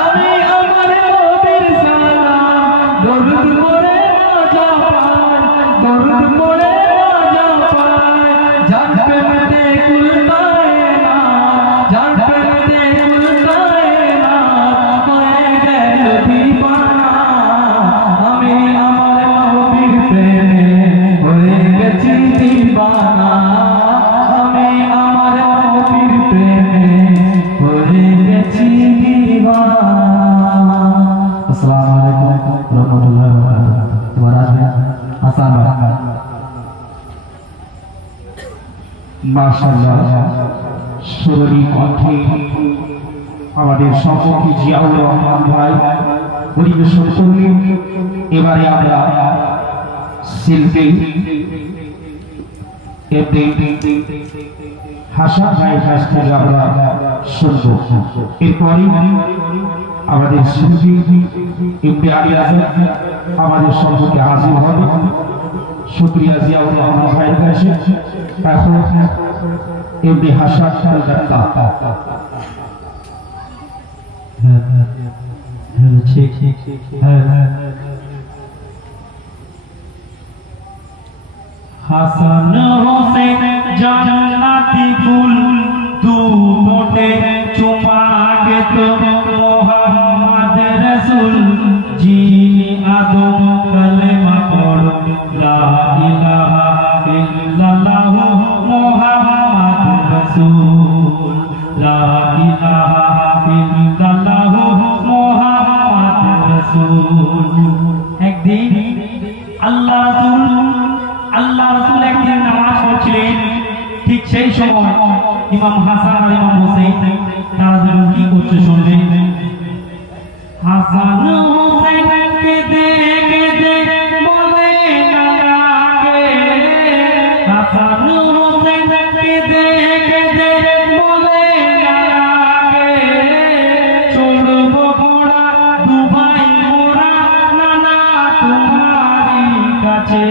আমি আমার নবীর সালাম দরুদ পড়ে মজা পাই দরুদ পড়ে মজা পাই জান প্রেমে কুলতায় না জান প্রেমে কুলতায় না হয়ে গেল দিবানা আমি আমার নবীর প্রেমে হয়ে গেছি দিবানা আমি আমার নবীর প্রেমে হয়ে গেছি দিবানা। আসসালামু আলাইকুম রহমতুল্লাহি ওয়া বারাকাতুহু। এবার আসবে হাসান ভাই মাশাআল্লাহ সুরী কণ্ঠে আমাদের সম্মুখী জিয়াউর রহমান ভাই পরিবেশন করলেন। এবারে আমরা শিল্পী হাসান ভাইয়ের কাছ থেকে আমরা শুনবো। এরপরই আমাদের শিল্পী ইবনে আলী আজাদ আমাদের সম্মুখে হাজির হবে। শুকরিয়া জিয়াউর রহমান ভাইয়ের কাছে। এখন ইবনে হাসান কলকাতা। হাসান হোসেন জান্নাতি ফুল দু মোটে চুমা গেত মোহাম্মদ রাসূল যিনি আদম কালেমা পড়ো লা ইলাহা ইল্লাল্লাহ মোহাম্মদ রাসূল লা ইলাহা ইল্লাল্লাহ মোহাম্মদ রাসূল। একদিন আল্লাহ রাসূল একদিন নামাজ পড়ছিলেন। ঠিক সেই সময় ইমাম হাসান আর ইমাম হোসেন তারা দুজন কি করছে শুনলেন। হাসান হোসেন কেঁদে কেঁদে বলে নানাকে, হাসান হোসেন কেঁদে কেঁদে বলে নানাকে, চড়ব ঘোড়া দুবাই মোরা নানা তোমারই কাছে,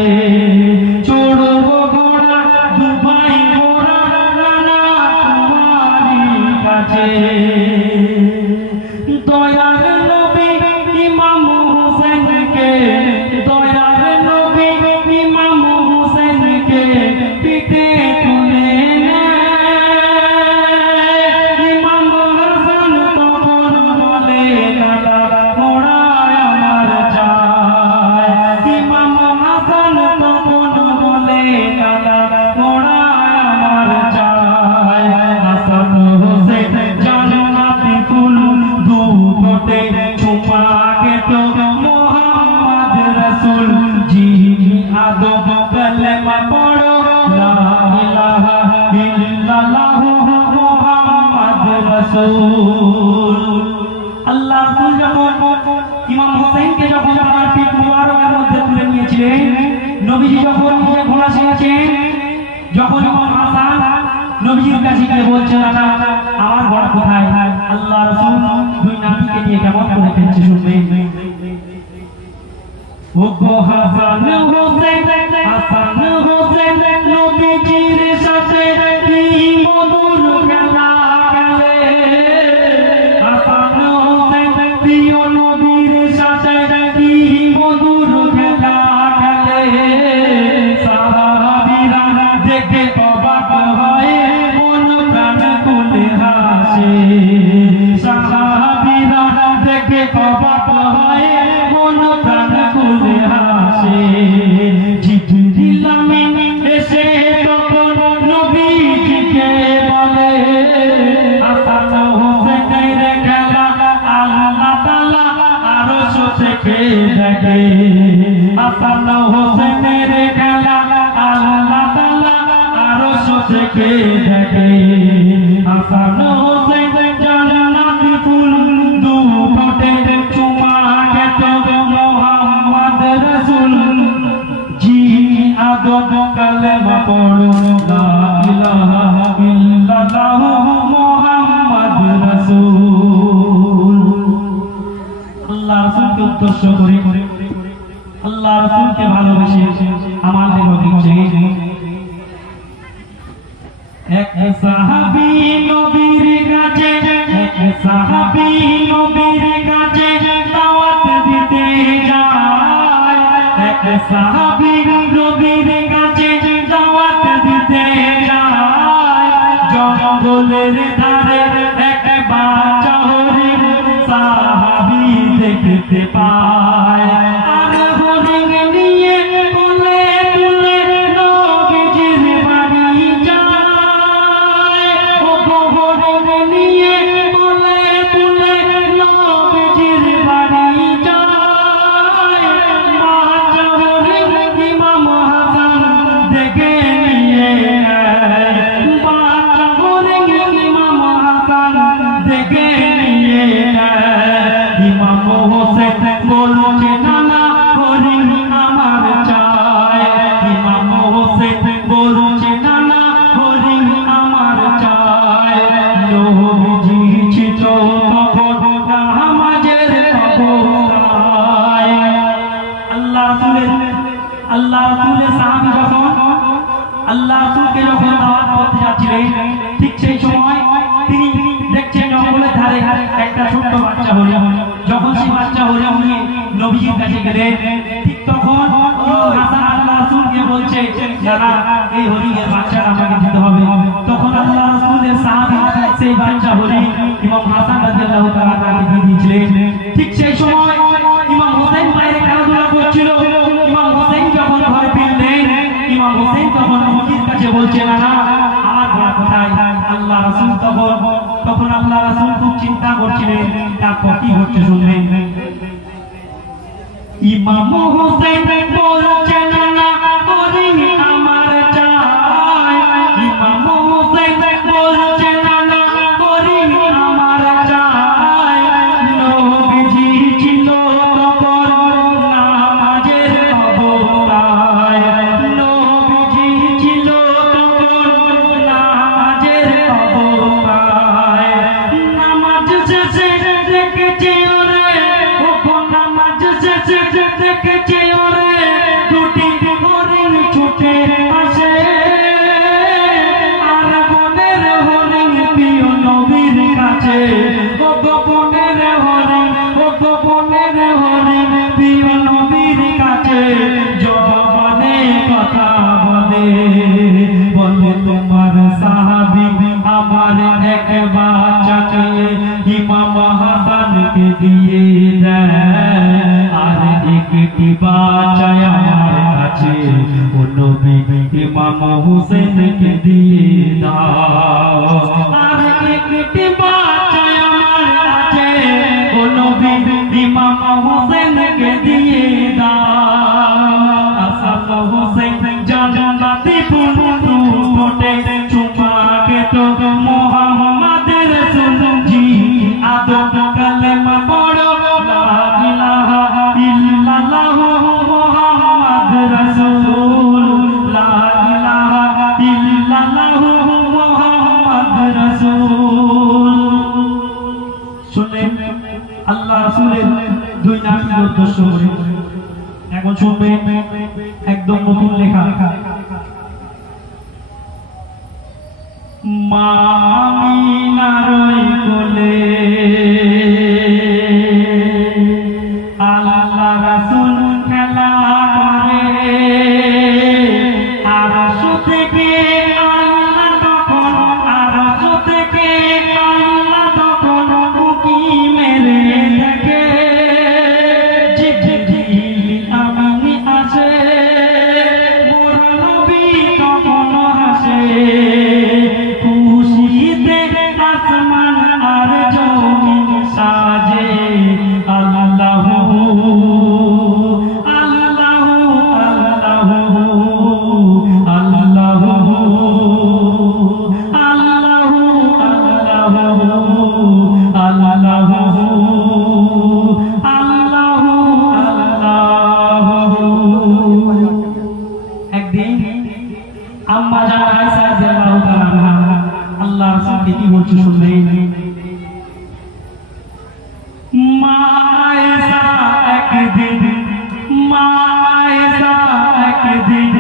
চড়ব ঘোড়া দুবাই মোরা নানা তোমারই কাছে। দয়ার নবী ইমাম হোসেনকে, দয়ার নবী ইমাম হোসেনকে পিঠে তুলে ইমাম হাসান তখন বলে নানা মোরা আমার চাই, ইমাম হাসান তখন বলে নানা মোরা আমার চাই। হাসান হোসেন জান্নাতি ফুল দু ঠোঁটে চুমা গেত মোহাম্মদ রাসূল যিনি আদম কালেমা পড়ো লা ইলাহা ইল্লাল্লাহ মোহাম্মদ রাসূল। আল্লাহ রাসূল যখন ইমাম হোসেনকে যখন তার পিঠ মুবারকের মধ্যে তুলে নিয়েছিলেন, নবীজি যখন নিজে ঘোড়া শিখেছেন, যখন ইমাম হাসান নবীজির কাছে গিয়ে বলছে নানা আমার ঘোড়া কোথায়, আল্লাহ রাসূল দুই নাতিকে নিয়ে কেমন করে ফেলছে শুনবেন। ও গো হাসান হোসেন, হাসান হোসেন নবীজির সাথে কি মধুর খেলা খেলে, হাসান হোসেন প্রিয় নবীর সাথে কি মধুর খেলা খেলে। সাহাবীরা দেখে অবাক হয় মন প্রাণ খুলে হাসে, সাহাবীরা দেখে অবাক হয় মন প্রাণ খুলে হাসে। জিবরিল আমিন এসে তখন নবীজিকে বলে হাসান হোসেনের খেলা আল্লাহ তাআলা আরশ থেকে দেখে, হাসান হোসেনের খেলা আল্লাহ তাআলা আরশ থেকে দেখে। হাসান হোসেন জান্নাতি ফুল দু ঠোঁটে চুমা গেত মোহাম্মদ রাসূল যিনি আদম কালেমা পড়ো লা ইলাহা ইল্লাল্লাহ মোহাম্মদ রাসূল। আল্লাহ রাসূলকে উদ্দেশ্য করে, আল্লাহ রাসূলকে ভালোবেসে আমাদের হচ্ছে এক সাহাবী নবীর কাছে, এক সাহাবী নবীর কাছে দাওয়াত দিতে যায়, এক সাহাবী নবীর কাছে দাওয়াত দিতে যায়। জঙ্গলের ধারে এক বাচ্চা হরিণ সাহাবী দেখতে পায়, আর হরিণ নিয়ে কোলে তুলে নবীজির বাড়ি যায়। ও হরিণ নিয়ে কোলে তুলে নবীজির বাড়ি যায়। বাচ্চা হরিণ ইমাম হাসান দেখে নিয়ে, বাচ্চা হরিণ ইমাম হাসান দেখে নিয়ে। ইমাম হোসেন বলছে নানা হরিণ আমার চাই, ইমাম হোসেন বলছে না আল্লাহ রাসূলকে যখন দাওয়াত করতে যাচ্ছিলেন ঠিক সেই সময় তিনি দেখছেন জঙ্গলের ধারে একটা ছোট্ট বাচ্চা হরিণ। যখন সেই বাচ্চা হরিণ নিয়ে নবীজির কাছে গেলেন ঠিক তখন হাসান আল্লাহ রাসূলকে বলছে যারা এই হরিণের বাচ্চাটা আমাকে দিতে হবে। তখন আল্লাহ রাসূলের সাহাবী সেই বাচ্চা হরিণ ইমাম হাসান রাদিয়াল্লাহু তাআলা তাকে দিয়ে দিয়েছিলেন। ঠিক সেই সময় ইমাম হোসেন বাইরে খেলাধুলা করছিল। ইমাম হোসেন যখন ঘরে ফিরলেন ইমাম হোসেন তখন নবীর কাছে বলছে না আমার ঘোড়া কোথায়? আল্লাহ রাসূল তখন আল্লাহ রাসূল খুব চিন্তা করছিলেন তারপর কি হচ্ছে শুনবেন। ইমাম হোসেন বলছেন না হরিণ আমার চাই। ইমাম হোসেন বলছেন না হরিণ আমার চাই। নবীজি ছিল তখন নামাজের অবস্থায়। নবীজি ছিল তখন নামাজের অবস্থায়। নামাজ শেষে দেখেছে ওরে নামাজ শেষে দেখেছে ওরে দুটি হরিণ ছুটে আসে। আর বনের হরিণ প্রিয় নবীর কাছে। ও বনের হরিণ বনের হরিণ প্রিয় নবীর কাছে। জবানে কথা বলে বলে তোমার সাহাবী আমার এক বাচ্চাকে ইমাম হাসানকে দিয়ে দেয়। আর একটি বাচ্চা আমার কাছে ও নবী ইমাম হোসেনকে দিয়ে দাও। আর একটি বাচ্চা আমার কাছে ও নবী ইমাম হোসেনকে দিয়ে দাও। হাসান হোসেন জান্নাতি ফুটে চুমাকে তো মোহাম্মদ রাসূল জি আদব কালেমা পড়ো লা ইলাহা ইল্লাল্লাহু মুহাম্মদ রাসূল। লা ইলাহা ইল্লাল্লাহু মুহাম্মদ রাসূল। শুনেন আল্লাহ রাসূলের দুই নামের উদ্দেশ্য করে এখন শুনবেন একদম নতুন লেখা। মা আমিনার কোলে আল্লাহ রাসূল খেলা করে। আরশ থেকে আল্লাহ তখন আরশ থেকে আল্লাহ তখন উকি মেরে দেখে। জিবরিল আমিন আসে মোর নবী তখন হাসে। খুশিতে আসমান আর জমিন সাজে। আল্লাহু আল্লাহু আল্লাহু আল্লাহু আল্লাহু আল্লাহু আল্লাহু আল্লাহু। একদিন আম্মা জান আয়েশা রাদিয়াল্লাহু তাআলা আল্লাহ রাসূলকে কি বলছে শুনবেন। মা আয়েশা একদিন মা আয়েশা একদিন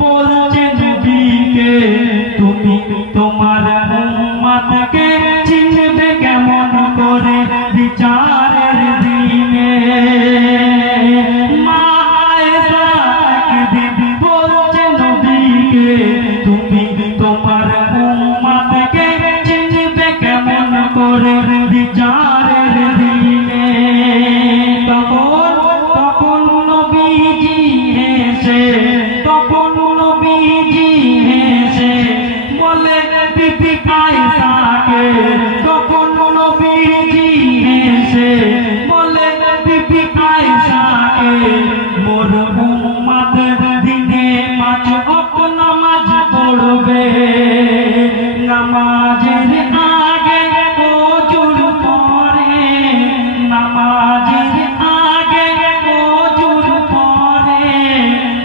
বলছে নবীকে তুমি তোমার উম্মতকে চিনবে কেমন করে বিচারের দিনে। মা আয়েশা একদিন বলছে নবীকে তুমি তোমার উম্মতকে চিনবে কেমন করে বিচারের দিনে। তখন নবীজি হেসে তখন নবীজি হেসে বলে বিবি আয়েশাকে। তখন নবীজি হেসে বলে বিবি আয়েশাকে মোর উম্মত দিনে 5 ওয়াক্ত নামাজ পড়বে। নামাজের আগে ওযুর পরে নামাজের আগে ওযুর পরে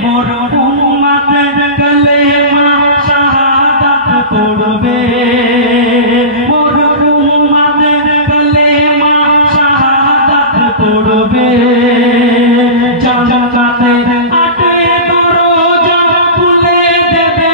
মোর উম্মত কালেমা শাহাদাত পড়বে। মোর উম্মত কালেমা শাহাদাত পড়বে। জান্নাতের 8 দরজা খুলে দেবে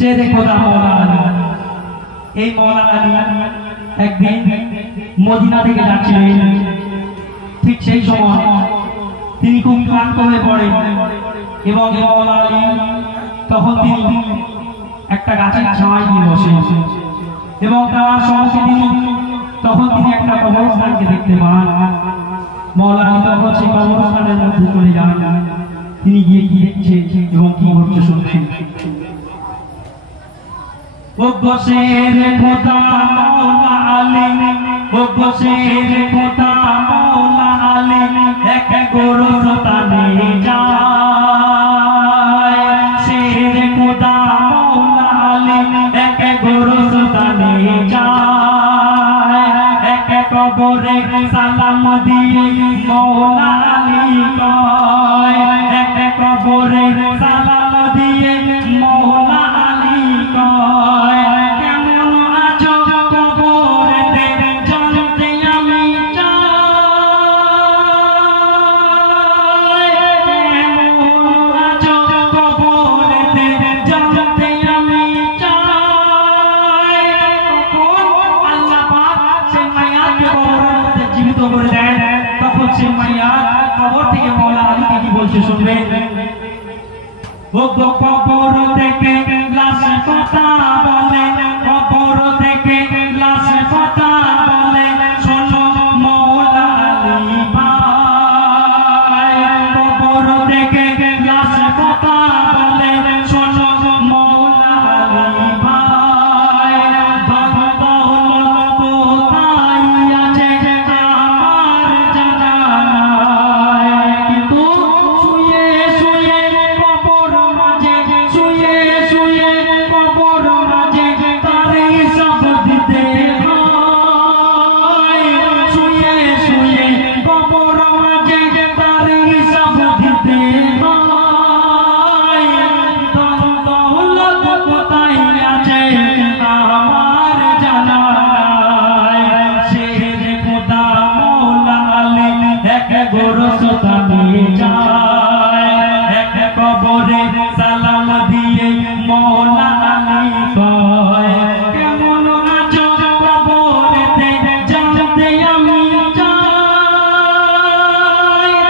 শেরে খোদা মাওলানা আলী। এই মাওলানা আলী একদিন মদিনা থেকে যাচ্ছিলেন, ঠিক সেই সময় তিনি খুব ক্লান্ত হয়ে পড়েন এবং মাওলানা আলী তখন তিনি একটা গাছের ছায়ায় গিয়ে বসেন এবং তার সম্মুখে তখন তিনি একটা কবরস্থানকে দেখতে পান। মাওলানা আলী তখন সেই কবরস্থানের মধ্যে চলে যান। তিনি গিয়ে কি দেখছে এবং কি করছে শুনছেন। ও গোশের খোদা মাওলানা আলী, ও গোশের খোদা মাওলানা আলী, এক গোরস্থানে যায়। শের খোদা মাওলানা আলী এক গোরস্থানে যায়। এক কবরে সালাম দিয়ে মাওলানা আলী কয়, এক কবরে সালাম দিয়ে মাওলানা আলী কয়, কেমন আছো কবরেতে জানতে আমি চাই। কেমন আছো কবরেতে জানতে আমি চাই। তখন আল্লাহ পাক সে মায়াকে কবরের মধ্যে জীবিত করে দেন। তখন সে মায়া কবর থেকে মাওলানা আলীকে কি বলছে শুনবেন। ও কবর থেকে লাশ কথা বলে, কবর থেকে লাশ কথা বলে, শোনো মাওলানা আলী ভাই। কবর থেকে লাশ কথা বলে, শোনো মাওলানা আলী ভাই। ধন দৌলত কোথায় আছে আমার জানা নাই, কিন্তু শুয়ে শুয়ে কবর মাঝে, শুয়ে শুয়ে কবর মাঝে তারে সব দিতে হয়। শুয়ে শুয়ে কবর মাঝে তারে সব দিতে হয়। ধন দৌলত কোথায় আছে আমার জানা নাই। শের খোদা মাওলানা আলী এক গোরস্থানে যায়। এক কবরে সালাম দিয়ে মাওলানা আলী কয়, কেমন আছো কবরেতে জানতে আমি চাই।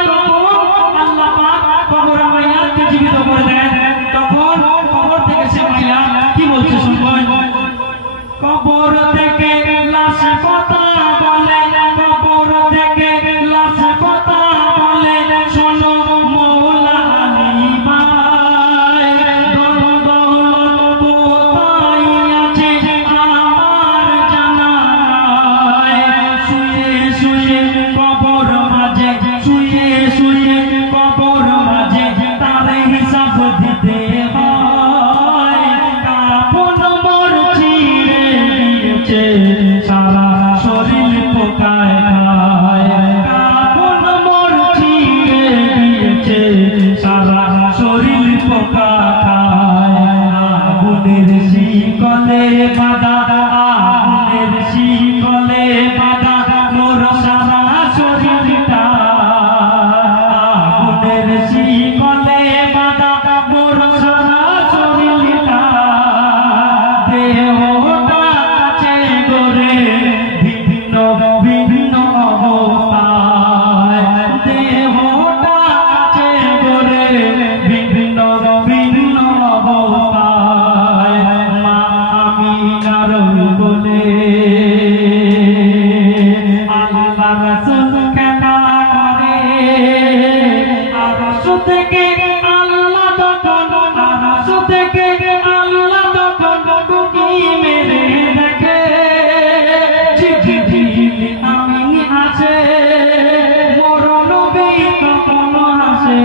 তখন আল্লাহ পাক কবরের মাইয়াকে জীবিত করে দেন। তখন কবর থেকে সে মাইয়া কি বলছে শুনবেন। কবর থেকে লাশ কথা বলে, কবর থেকে লাশ কথা বলে, শোনো মাওলানা আলী ভাই। ধন দৌলত কোথায় আছে আমার জানা নাই। শুয়ে শুয়ে কবর মাঝে, শুয়ে শুয়ে কবর মাঝে তারে হিসাব দিতে হয়। কাফন মোর ছিঁড়ে দিয়েছে, সারা শরীর পোকায় খায়। কাফন মোর ছিঁড়ে দিয়েছে, সারা শরীর পোকা খায়। আগুনের শিকলে বাঁধা, আগুনের শিকলে বাঁধা মোর সারা শরীরটা। আগুনের শিকলে বাঁধা মোর সারা শরীরটা। দেহটা আছে গোরে ভিন্ন ভিন্ন অবস্থায়। দেহটা আছে গোরে ভিন্ন ভিন্ন অবস্থায়। মা আমিনার কোলে আল্লাহ রাসূল খেলা করে। আরশ থেকে আল্লাহ তখন, আরশ থেকে আল্লাহ তখন উঁকি মেরে দেখে। জিবরিল আমিন আসে, মোর নবী তখন আসে।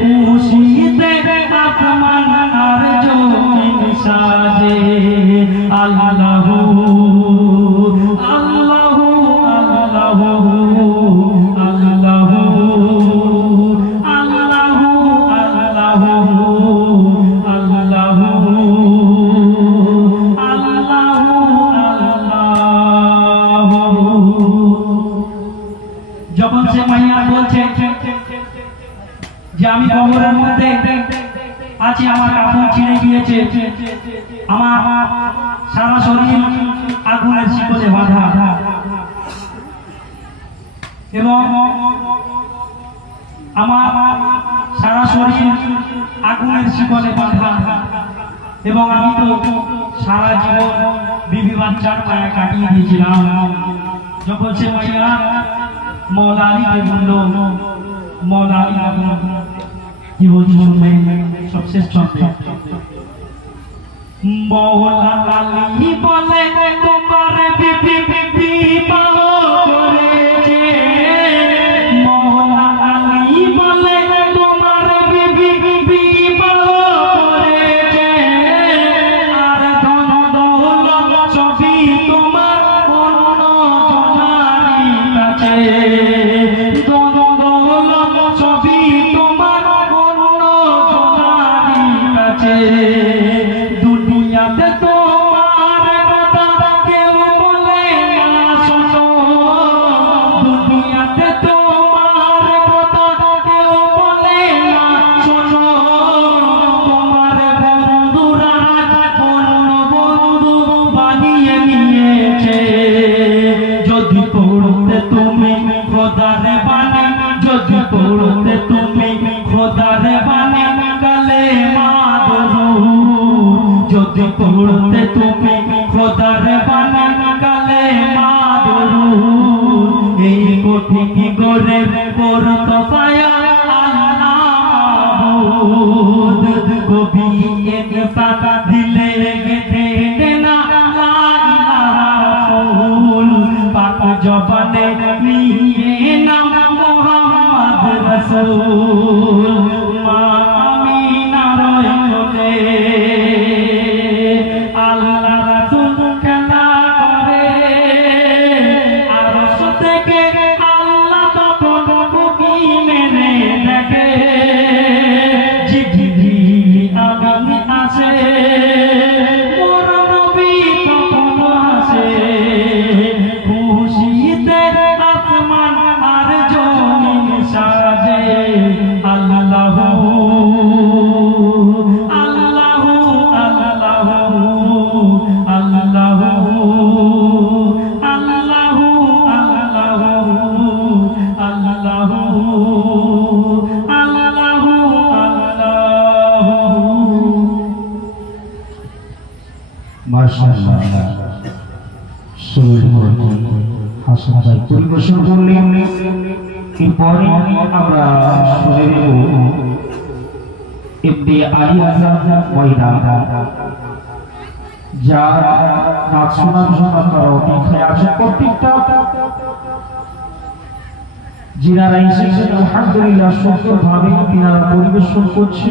খুশিতে আসমান আর জমিন সাজে। আল্লাহু আল্লাহু আল্লাহু আল্লাহু আল্লাহু আল্লাহু আল্লাহু আল্লাহু। যখন সে মাইয়া বলছে যে আমি কবরের মধ্যে আজ আছে আমার কাপড় ছিঁড়ে গিয়েছে, আমার সারা শরীর আগুনের শিকলে বাঁধা, এবং আমার সারা শরীর আগুনের শিকলে বাঁধা, এবং আমি তো সারা জীবন বিবি বাচ্চার মায়া কাটিয়ে দিয়েছিলাম। যখন সে মাইয়া মৌলা আলীকে বলল, মৌলা আলী কি বলছি শুনবে, সব শেষ চলবে। মৌলা আলী বলে তোমার বিবি বিবাহ করেছে, মৌলা আলী বলে তোমার বিবি বিবাহ করেছে, আর ধন দৌলত সবই তোমার অন্য জনারই কাছে, ধন দৌলত সবই তোমার অন্য জনারই কাছে। দুনিয়াতে তোমার কথা কেউ বলে না শোনো, দুনিয়াতে তোমার কথা কেউ বলে না শোনো, তোমার বন্ধুরা অন্য বন্ধু বানিয়ে নিয়েছে। যদি পড়তে তুমি খোদার বাণী, যদি পড়তে তুমি খোদার বাণী কালেমা দরুদ, যদি পড়তে তুমি খোদার বাণী কালেমা দরুদ, এই কঠিন করে পড়তো ছায়া আল্লাহ মাবুদ। কবি এক পাতা দিলে গেঁথে দেনা লা ইলাহা ফুল, পাক জবানে নিয়ে নাম মুহাম্মদ রাসূল। মা আমিনার কোলে আল্লাহ রাসূল খেলা করে, আরশ থেকে আল্লাহ তখন উকি মেরে দেখে, জিবরিল আমিন আসে, মোর নবী তখন আসে, খুশিতে আসমান আর জমিন সাজে। আল্লাহু আল্লাহু আল্লাহু আল্লাহু আল্লাহু আল্লাহু আল্লাহু আল্লাহু। মাশাআল্লাহ, হাসান ভাই পরিবেশন করলেন। এরপরে আমরা শুনে নেব ইবনে আলী আজাদ ময়না, যার নাচ শোনার জন্য আপনারা অপেক্ষায় আছেন। প্রত্যেকটা যিনারা এসেছেন আলহামদুলিল্লাহ সুন্দরভাবে তিনারা পরিবেশন করছে।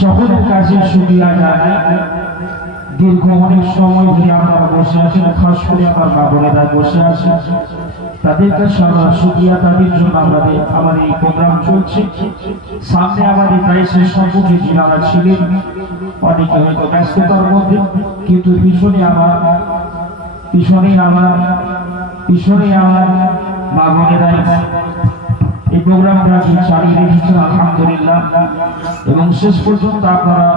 সকলের কাছে শুকরিয়া জানাই। দীর্ঘ অনেক সময় ধরে আপনারা বসে আছেন, খাস করে আমার মা বোনেরা বসে আছেন, তাদের কাছে আমরা শুকরিয়া। তাদের জন্য আমাদের এই প্রোগ্রাম চলছে। সামনে আমাদের দেশের সম্মুখে যিনারা ছিলেন, অনেকে হয়তো ব্যস্ততার মধ্যে, কিন্তু পিছনে আমার মা বোনেরা এই প্রোগ্রামটাকে চালিয়ে রেখেছেন আলহামদুলিল্লাহ। এবং শেষ পর্যন্ত আপনারা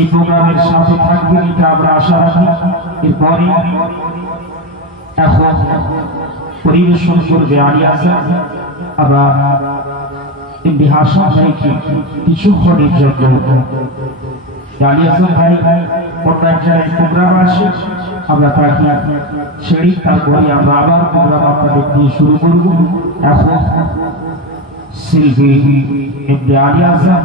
এই প্রোগ্রামের সাথে থাকবেন, এটা আমরা আশা রাখি। এরপরে এখন পরিবেশন করবে আলী আজাদ। আমরা এমডি হাসান ভাইকে কিছুক্ষণের জন্য, আলী আজাদ ভাই অন্য এক জায়গায় প্রোগ্রাম আছে, আমরা তাকে ছেড়ে তারপরে আমরা আবার প্রোগ্রাম আপনাদের দিয়ে শুরু করব। এখন শিল্পী এমডি আলী আজাদ।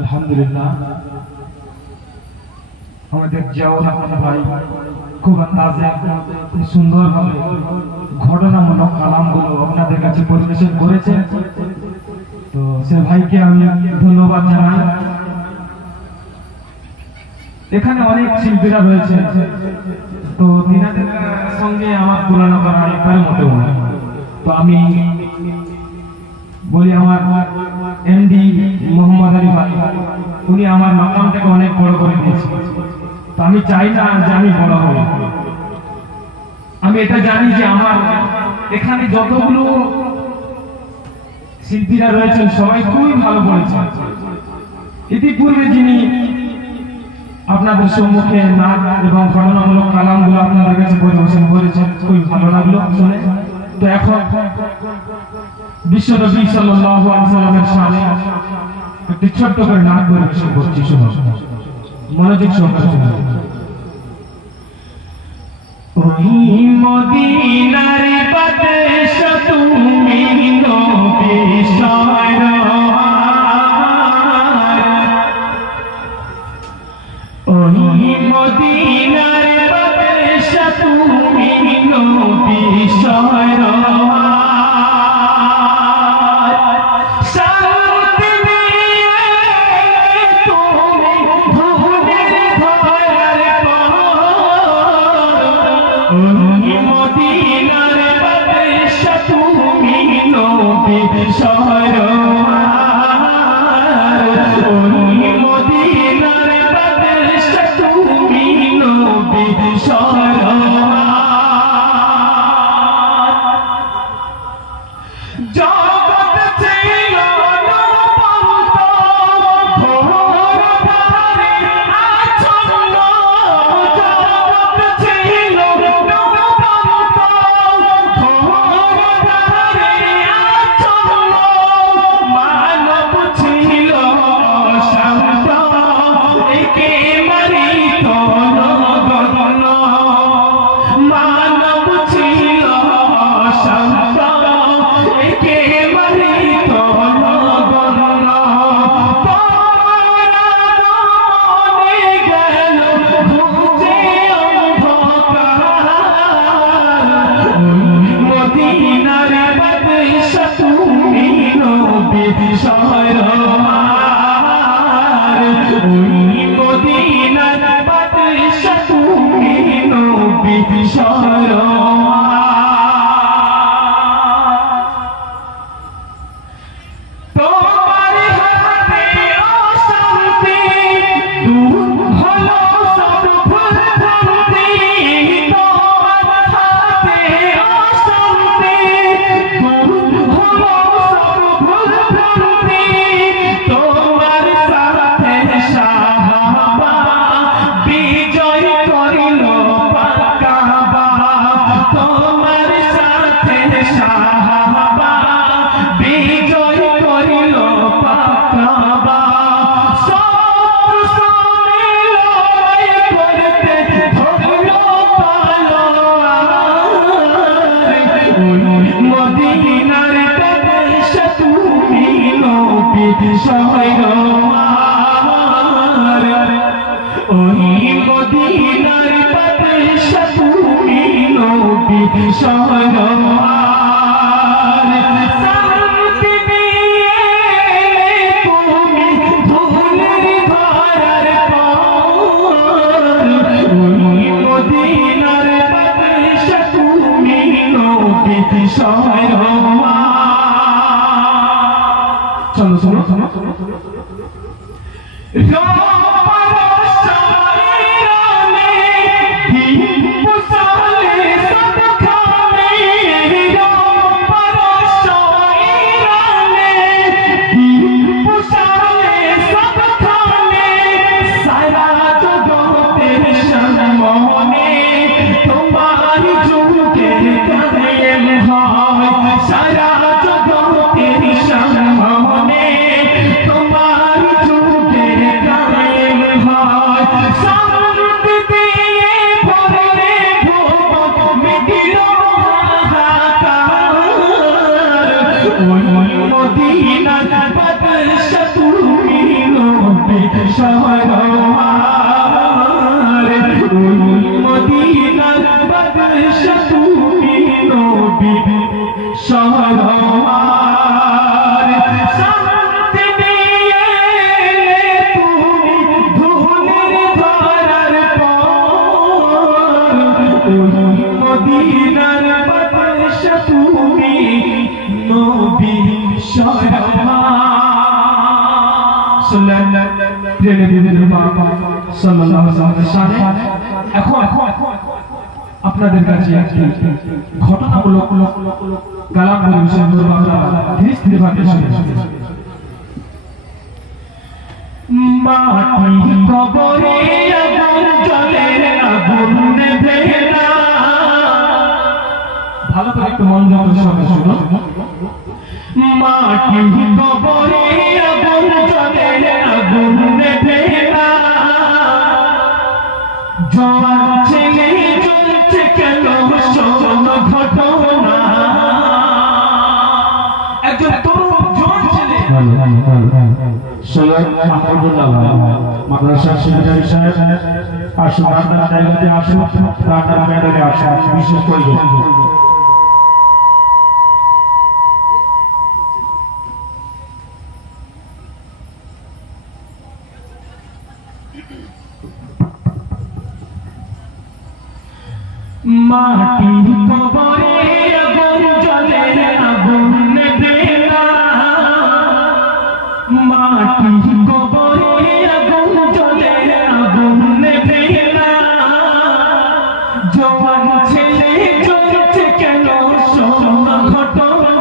আলহামদুলিল্লাহ, আমাদের জিয়াউর রহমান ভাই খুব আন্দাজে খুব সুন্দরভাবে ঘটনামূলক কালামগুলো আপনাদের কাছে পরিবেশন করেছে। তো সে ভাইকে আমি ধন্যবাদ জানাই। এখানে অনেক শিল্পীরা রয়েছে, তো তিনাদের সঙ্গে আমার তুলনা করা একবারের মতো নয়। তো আমি বলি আমার এমডি মোহাম্মদ আলী ভাই, উনি আমার মাকামটাকে অনেক বড় করে দিয়েছেন। তো আমি চাই না যে আমি বড় হই। আমি এটা জানি যে আমার এখানে যতগুলো শিল্পীরা রয়েছেন সবাই খুবই ভালো করেছেন। ইতিপূর্বে যিনি আপনাদের সম্মুখে নাচ এবং ঘটনামূলক কালামগুলো আপনাদের কাছে পরিবেশন করেছেন, খুবই ভালো লাগলো শুনে। তো এখন বিশ্বনবী সাল্লাল্লাহু আলাইহি ওয়াসাল্লামের সামনে একটি ছোট্ট করে নাচ পরিবেশন করছি, শুনুন, মনোযোগ সহকারে শুনুন। ওই মদিনার বাদশা তুমি নবী সরওয়ার, ওই মদিনার বাদশা তুমি নবী সরওয়ার, শান্তি দিয়ে তুমি ভুলের ধরার ওই মদিনার বাদশা তুমি নবী সরওয়ার, ওই মদিনার বাদশা তুমি নবী সরওয়ার। জগৎ ছিল নবন্ত ঘোর ধারে আচ্ছন্ন, জগৎ ছিল নবন্ত ঘোর ধারে আচ্ছন্ন, মানব ছিল অশান্ত একেবারে তনগণ, মানব ছিল অশান্ত একেবারে তনগণ, মনে গেল খুঁজে অন্ধকার, মদিনার বাদশা তুমি নবী সরওয়ার, ওই মদিনার বাদশা তুমি নবী সরওয়ার। তোমার হাতে অশান্তি দূর হলো সব ভ্রান্তি, তোমার হাতে অশান্তি দূর হলো সব ভ্রান্তি, তোমার সাথে সাহাবা বিজয় করিল পাকাবা, তোমার সাথে সাহাবা বিজয় করিল পাকাবা, শত্রু সঙ্গে লড়াই করতে ধরল তলোয়ার, ওই মদিনার বাদশা তুমি নবী সরওয়ার, ওই মদিনার বাদশা তুমি নবী সরওয়ার, শান্তি দিয়ে তুমি ভুলের ধরার পর, ওই মদিনার বাদশা তুমি নবী সরওয়ার। চলো শোনো শোনো। সারা জগতের সামনে তোমার যুগের কায়েম হয়, শান্তি দিয়ে ভরে ভুবন মিটিল হাহাকার, ওই মদিনার বাদশা তুমি নবী সরওয়ার, ওই মদিনার বাদশা তুমি নবী সরওয়ার, শান্তি দিয়ে তুমি ভুলের ধরার পর, ওই মদিনার বাদশা তুমি নবী সরওয়ার। শুনলেন প্রিয় বাবা, সাল্লাল্লাহু আলাইহি ওয়াসাল্লামের শানে এখন আপনাদের কাছে একটি ঘটনামূলক কালাম পরিবেশন করব। আপনারা ধীরে ধীরে ভাবে শুনুন। মাটি কবরে আগুন জ্বলে আগুন নেভে না। ভালো করে একটু মনোযোগ সহকারে শুনুন। মাটি কবরে আগুন জ্বলে আগুন নেভে না। জওয়ান ছেলে জ্বলছে কেন শোন ঘটনা। একজন তরুণ জওয়ান ছেলে সৈয়দ মাহমুদুল্লাহ মাদ্রাসা সেক্রেটারি সাহেব আসুন, আপনার জায়গাতে আসুন, আপনার মেডালে আসুন, বিশেষ করে মাটি কবরে আগুন জ্বলে আগুন নেভে না। মাটি কবরে আগুন জ্বলে আগুন নেভে না। জওয়ান ছেলে জ্বলছে কেন শোন ঘটনা।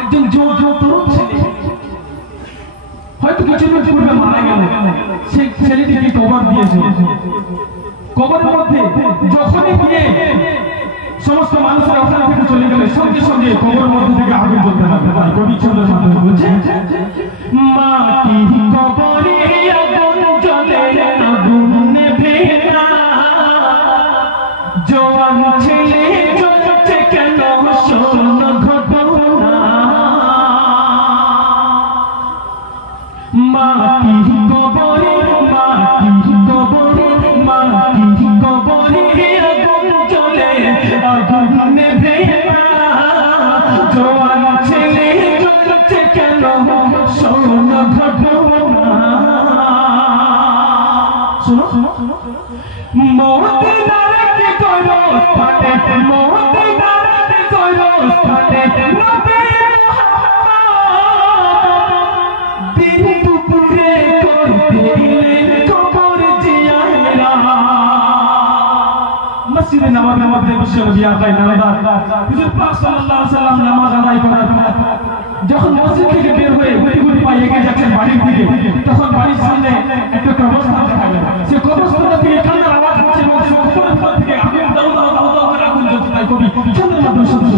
একজন তরুণ ছেলে হয়তো কিছুদিন পূর্বে মারা গেল, সেই ছেলেটিকে কবর দিয়েছে। কবরের মধ্যে যখনই গিয়ে সমস্ত মানুষের ওখান থেকে চলে গেলে সঙ্গে সঙ্গে কবরের মধ্যে থেকে আগুন জ্বলতে লাগবে। তাই কবি ছন্দের মাধ্যমে বলছে, মাটি কবরে আগুন জ্বলে আগুন নেভে না। জওয়ান ছেলে জ্বলছে কেন শোন ঘটনা। মাটি কবরে মাটি কবরে মাটি কবরে আগুন জ্বলে আগুন নেভে না। জওয়ান ছেলে জ্বলছে কেন শোন ঘটনা। শোনো মদিনার কি করো ফাটে, মদিনার কি করো ফাটে। নবী মুহাম্মদ দিন দুপুরে করতে দিলেন কবর জিয়ারা। মসজিদে নববীর মধ্যে বিশ্বনবী আকাই নামাজ হুজুর পাক সাল্লাল্লাহু আলাইহি ওয়াসাল্লাম নামাজ আদায় করার পর যখন মসজিদ থেকে বের হয়ে গুটি গুটি পায়ে এগিয়ে যাচ্ছেন বাড়ির দিকে, তখন বাড়ির সামনে একটা কবরস্থান দেখা গেল। সে কবরস্থান থেকে কান্নার আওয়াজ হচ্ছে এবং সে কবরস্থান থেকে আগুন দাও দাও দাও দাও করে আগুন জ্বলছে। তাই কবি ছন্দের মাধ্যমে শুনতে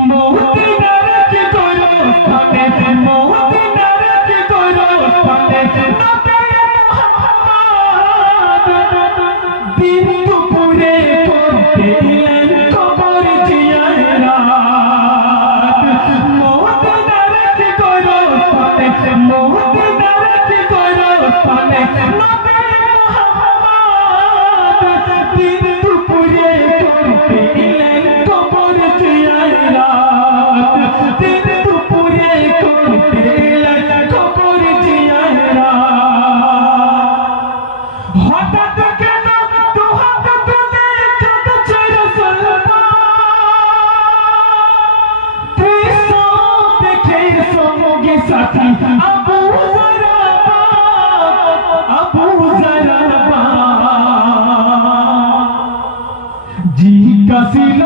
মদিনার কি করো ফাটে, মদিনার কি করো ফাটে। নবী মুহাম্মদ দিন দুপুরে করতে দিলেন কবর জিয়ারা। মদিনার কি করো ফাটে, মদিনার কি করো ফাটে। নবী মুহাম্মদ দিন দুপুরে করতে দিলেন কবর জিয়ারা। দিন দুপুরে করতে দিলেন কবর জিয়ারা। হঠাৎ কেন দুহাত তুলে কাঁদছে রাসূল পাক। দৃশ্য দেখে সঙ্গী সাথী আবু যারা জিজ্ঞাসিল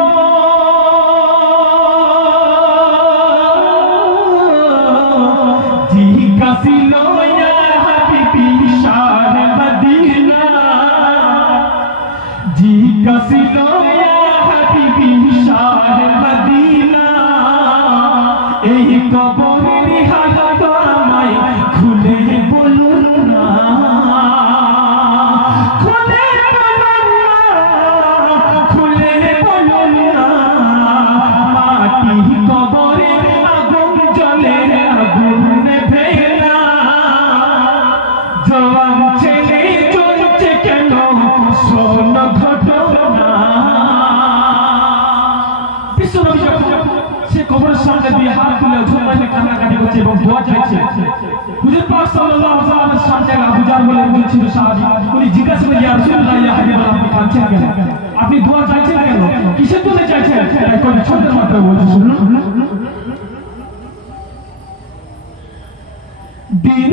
জিজ্ঞাসিল ইয়া হাবিবি শান মদিনা। জিজ্ঞাসিল ইয়া হাবিবি শান মদিনা। এই কবরের হালত আমায় খুলে বলুন না, খুলে বলুন না, খুলে বলুন না। মাটি কবরে আগুন জ্বলে আগুন নেভে না। জওয়ান ছেলে জ্বলছে কেন শোন ঘটনা। বিশ্বনবী সে কবরের সামনে দিয়ে হাত তুলে ঝুমাইতে কান্নাকাটি করছে এবং দোয়া চাইছে। হুজুর পাক সাল্লাল্লাহু আলাইহি ওয়াসাল্লামের সামনে আবু জাহল বলেছিল সাহাবী, উনি জিজ্ঞাসা করলেন ইয়া রাসূলুল্লাহ ইয়া হাবিবাল্লাহ আপনি কাঁদছেন কেন, আপনি দোয়া চাইছেন কেন, কিসের জন্য চাইছেন? তাই কবি ছন্দের মাধ্যমে বলছে, শুনুন। দিন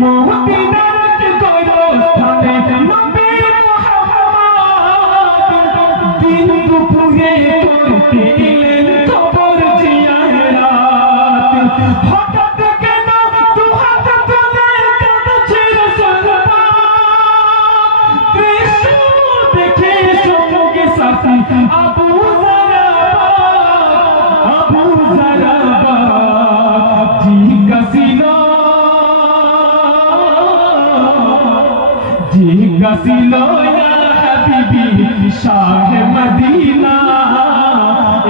মদিনার গোরস্থানে নবী মুহাম্মদ দিন দুপুরে করতে এলেন কবর জিয়ারত। হঠাৎ কেন দুহাত তুলে কাঁদছে রাসূল পাক, দৃশ্য দেখে সঙ্গে সাথী আবু যারা জিজ্ঞাসিল ইয়া হাবিবি শাহ মদিনা,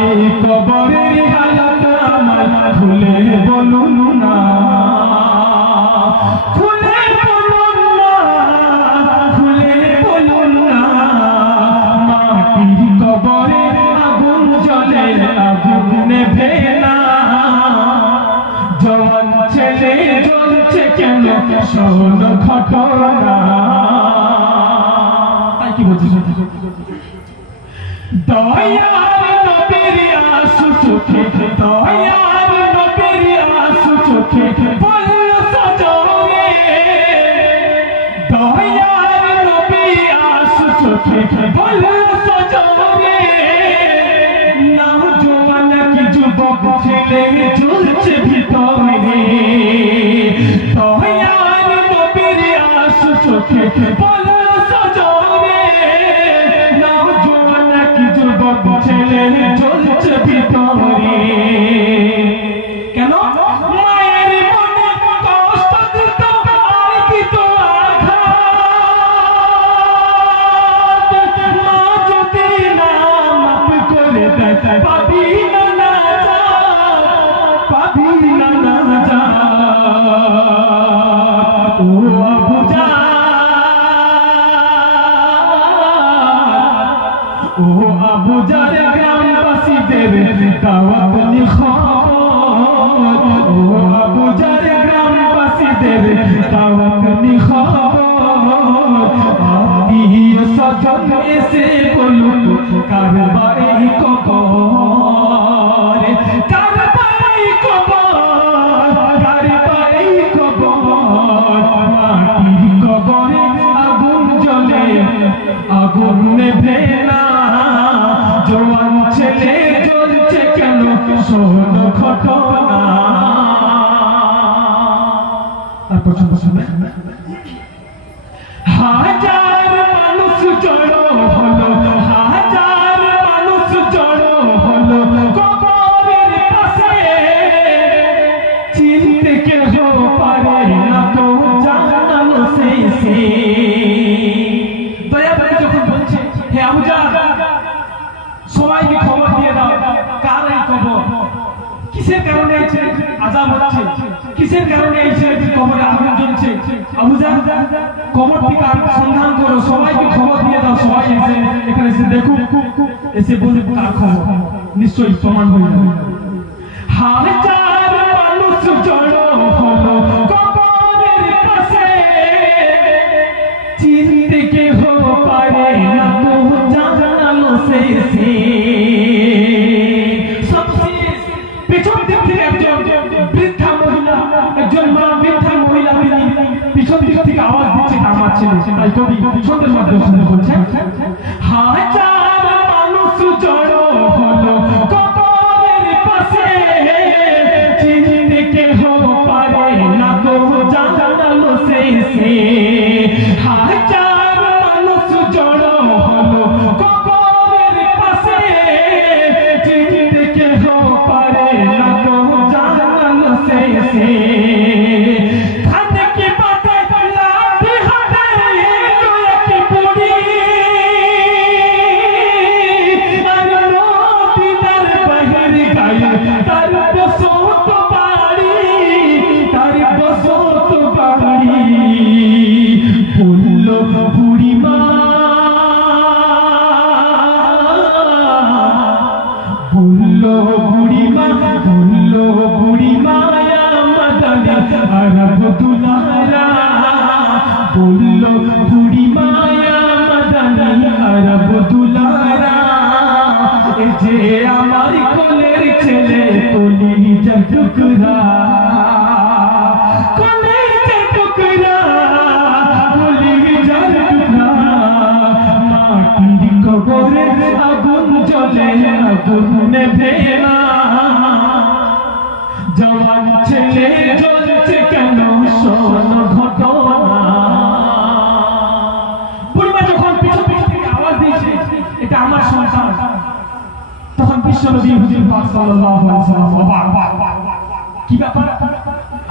এই কবরের হালাত আমার খুলে বলুন না, খুলে বলুন না, খুলে বলুন না। মাটির কবরে আগুন জ্বলে আগুন নেভে না, জওয়ান ছেলে জ্বলছে কেন শোন ঘটনা। তাই কি বলছিস? দয়ার নবীর আঁসু চোখে, দয়ার নবীর আঁসু চোখে বল সজনে, দয়ার নবীর আঁসু চোখে বল সজনে। নাও জওয়ান কি যুবক ছেলে জ্বলছে ভিতরে, দয়ার নবীর আঁসু চোখে বল সজনে। নাও জওয়ান কি যুবক ছেলে জ্বলছে ভিতরে। কেন? মায়ের মনে কষ্ট দিত আর দিত আঘাত, মা যদি না মাফ করে দেয় পাবি না নাজাত, পাবি না নাজাত। ও আবু জার, ও আবু জার গ্রামবাসীদের দাওয়াত নিখবর, ও আবু জার গ্রামবাসীদের দাওয়াত নিখবর। আত্মীয় স্বজন এসে বলুন কারবাই কবর, কারবাই কবর, কারবাই কবর। মাটির কবরে আগুন জ্বলে আগুন নেভে না, জওয়ান ছেলে জ্বলছে কেন শোন ঘটনা। তারপর শুনে হাজার মানুষ জড়ো হলো, হাজার মানুষ জড়ো হলো কবরের পাশে, চিনতে কেহ পারে না তো জানানো শেষে। দয়া করে যখন বলছে হে আবু জার সবাইকে খবর দিয়ে দাও কার এই কবর, কিসের কারণে এই ছেলেটির আযাব হচ্ছে, কিসের কারণে এই ছেলেটির কবরে আগুন জ্বলছে। আবু জার কবরটি কার সন্ধান করো, সবাইকে খবর দিয়ে দাও, সবাই এসে এখানে এসে দেখুক, এসে বলবে কার খবর, নিশ্চয়ই প্রমাণ হয়ে যাবে। হাজার মানুষ জড়ো হলো কবরের পাশে, চিনতে কেহ পারে না তো জানানো শেষে। সবশেষ পিছন দিক থেকে একজন বৃদ্ধা মহিলা, একজন মা বৃদ্ধা মহিলা, তিনি পিছন দিক থেকে আওয়াজ দিচ্ছে আমার ছেলে। তাই কবি ছোটের মাধ্যমে বলছে হাজার মানুষ জড়ো হলো কবরের পাশে, চিনতে কেহ পারে না তো জানানো শেষে। হাজার মানুষ জড়ো হলো কবরের পাশে, চিনতে কেহ পারে না তো জানানো শেষে। ধানকে পাতে লাঠি হাতে এলো এক বুড়ি, আর নদীটার বাহির গায়ে তার বসত বাড়ি, তার বসত বাড়ি। বলল বুড়িমা, বলল বুড়িমা, বলল বুড়িমা মাদানি আরব দুলারা, বলল বুড়িমা মাদানি আরব দুলারা। এ যে আমার কোলের ছেলে কলিজার টুকরা, কলিজার টুকরা। আগুন নেভে না, জওয়ান ছেলে জ্বলছে কেন শোন ঘটনা। বুড়িমা যখন পিছন থেকে আওয়াজ দিয়েছে এটা আমার সন্তান, তখন বিশ্বনবী হুজুর পাক সাল্লাল্লাহু আলাইহি ওয়াসাল্লাম অবাক, কি ব্যাপার?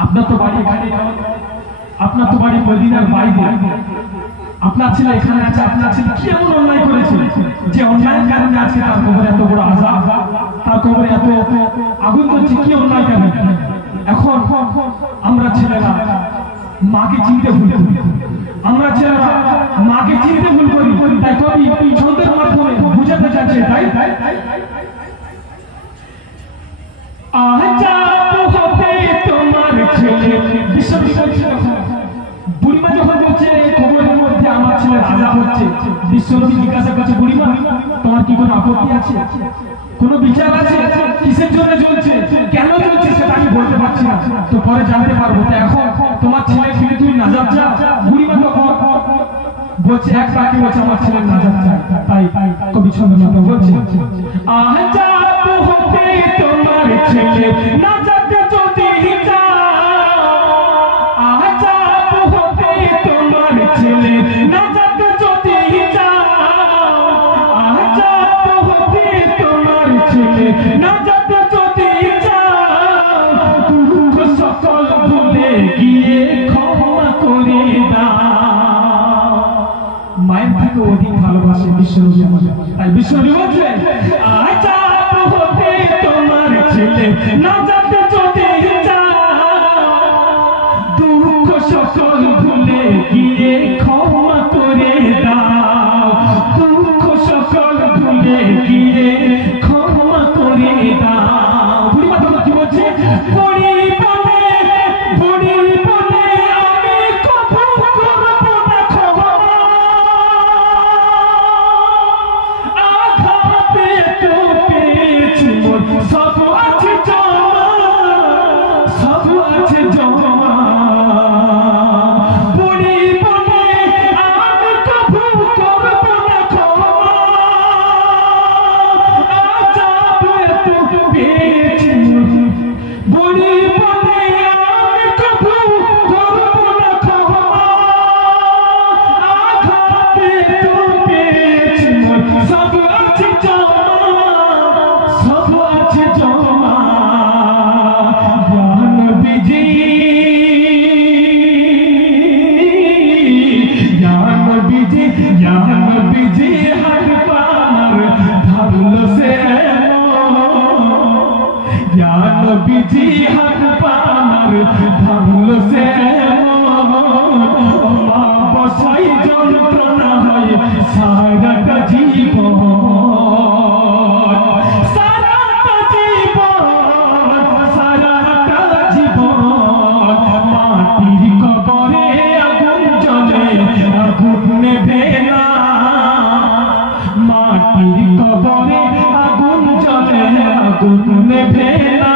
আপনার তো বাড়ি এখানে, আপনার তো বাড়ি মদিনার বাইরে, আপনার ছেলে এখানে আছে, আপনার ছেলে কি এমন অন্যায় করেছে যে অন্যায়ের কারণে আজকে তার কবরে এত বড় আযাব, তার কবরে এত আগুন জ্বলছে, কি অন্যায় কারণে? এখন আমরা ছেলেরা মাকে চিনতে ভুল করি, আমরা ছেলেরা মাকে চিনতে ভুল করি, তাই কবি ছন্দের মাধ্যমে বুঝাতে চাইছে, তাই আযাব হবে তোমার ছেলে। বিশ্বনবী বলছে, বুড়িমা যখন বলছে কবরের মধ্যে আমার ছেলের আযাব হচ্ছে, বিশ্বনবী জিজ্ঞাসা করছে, বুড়িমা তোমার কি কোনো আপত্তি আছে, কোনো বিচার আছে, কিসের জন্য জ্বলছে, কেন জ্বলছে সেটা আমি বলতে পারছি না, তো পরে জানতে পারবো, তো এখন তোমার ছেলে ফিরে তুমি নাজাত চাও। বুড়িমা তখন বলছে এক বাক্যে বলছে আমার ছেলের নাজাত চাই, তাই কবি ছন্দ বলছে আযাব হবে তোমার ছেলে নাজাত যদি চাও, আযাব হবে তোমার ছেলে নাজাত যদি চাও, আযাব হবে তোমার ছেলে নাজাত যদি চাও, দুঃখ সকল ভুলে গিয়ে ক্ষমা করে দাও। মায়ের থেকে অধিক ভালোবাসে বিশ্বনবী আমাদের, তাই বিশ্বনবী বলছে আযাব হবে তোমার ছেলে নাজাত যদি চাও, দুঃখ সকল ভুলে গিয়ে ক্ষমা করে দাও, দুঃখ সকল ভুলে গিয়ে ক্ষমা করে দাও। বুড়িমা তখন কি বলছে, বুড়ি বলে আমি কবু করব না ক্ষমা, আঘাতে তো পেয়েছি মোর সব আছে জমা, সব আছে জমা। বুড়ি বলে আমি কবু করব না ক্ষমা, আযাব তো পেয়েছি মোর। বুড়ি বলে আমি কবু করব না ক্ষমা, আঘাতে তো পেয়েছি মোর সব আছে জমা, সব আছে জমা। ইয়া নবীজি, ইয়া নবীজি, ইয়া নবীজি হাত পার ধরলো সে, ইয়া নবীজি হাত পার ধরলো সে, মা বসাই যন্ত্রণা হয় সারাটা জীবন, সারাটা জীবন, সারাটা জীবন। মাটির কবরে আগুন জ্বলে আগুন নেভে না, মাটির কবরে আগুন জ্বলে আগুন নেভে না,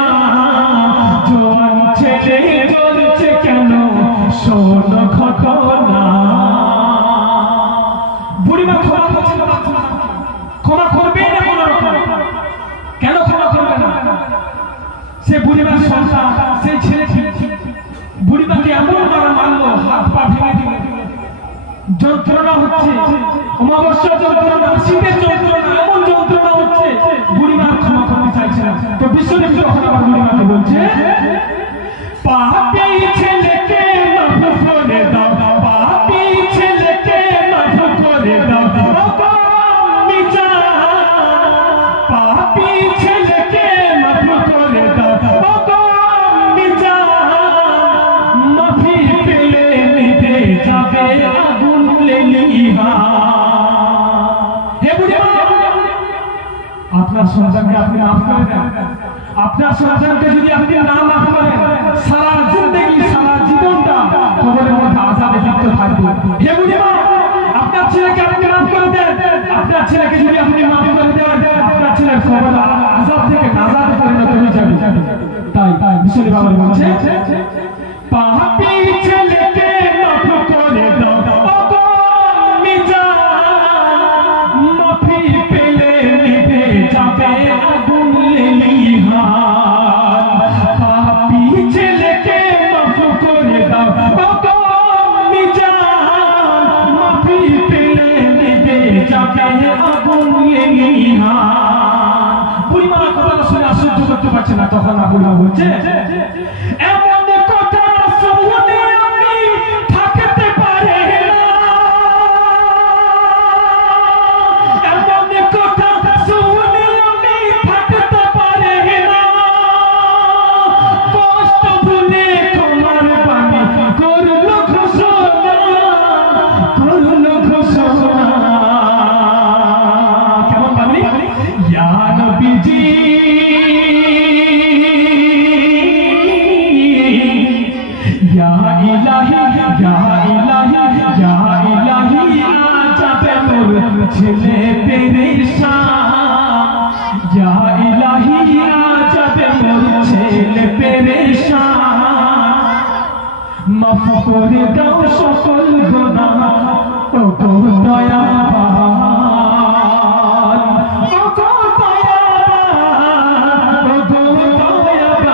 জোয়ান ছেলে জ্বলছে কেন শোন ঘটনা। বুড়িমা ক্ষমা করছে না, ক্ষমা করবে না কোনো রকম, কেন ক্ষমা করবে না? সে বুড়িমার সন্তান, সেই ছেলেটি বুড়িমাকে এমন মারা মারলো, হাত পা ভেঙে দিল, যন্ত্রণা হচ্ছে, অমাবস্যা যন্ত্রণা, শীতের যন্ত্রণা, এমন যন্ত্রণা হচ্ছে, বুড়িমার ক্ষমা করতে চাইছে না। তো বিশ্বনবী তখন আবার বুড়িমাকে বলছে পাপী ছেলেকে মাফ করে দাও, পাপী ছেলেকে মাফ করে দাও, মিজা পাপী ছেলেকে মাফ করে দাও, মিজা মাফি পেলে নিতে যাবে আগুন লেলিহা। হে বুড়িমা, আপনার সন্তানকে আপনি মাফ করে দেন, আপনার সন্তানকে যদি আপনি না মাফ করেন, সারা জিন্দেগি সারা জীবনটা কবরের মধ্যে আযাবে লিপ্ত থাকবে। হে বুড়িমা, আপনার ছেলেকে আপনি মাফ করে দেন, আপনার ছেলেকে যদি আপনি মাফ করে দেন, আপনার ছেলের কবর আযাব থেকে নাজাত পরিণত হয়ে যাবে। তাই বিশ্বনবী বাবা বলছে পাপী ছেলেকে মাফ করে দাও, মিজা মাফি পেলে নিভে যাবে নবী পেলে নিবে যাবে আগুন ইমান। বুড়িমা কথাটা শুনে আশ্চর্য করতে পারছে না, তখন বুড়িমা বলছে এমন কথা শুনে আমি থাকতে পারি না, এমন কথা শুনে আমি থাকতে পারি না, কষ্ট ভুলে তোমার বাণী করল ঘোষণা, করল ঘোষণা। কেমন বাণী? ইয়া নবীজি ইয়া ইলাহি ইয়া ইলাহি ইয়া ইলাহি আজাবে মোর ছেলে পেরেশান, ইয়া ইলাহি আজাবে মোর ছেলে পেরেশান, মাফ করে দাও সকল গুনাহ ও গো দয়াবান, ও গো দয়াবান, ও গো দয়াবান।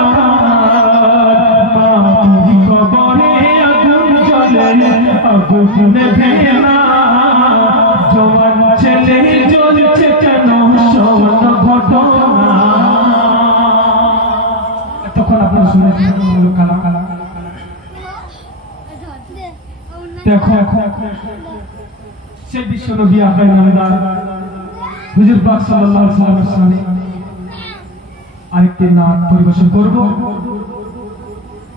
কবরে আগুন জ্বলে আগুন নেভে না, জওয়ান ছেলে জ্বলছে কেন শোন ঘটনা। তখন আপনারা শুনেছেন কালা কালা দেখো সেই বিশ্ব নবী আকাই নামদার হুজুর পাক সাল্লাল্লাহু আলাইহি ওয়াসাল্লামের সামনে আরেকটি নাম পরিবেশন করব।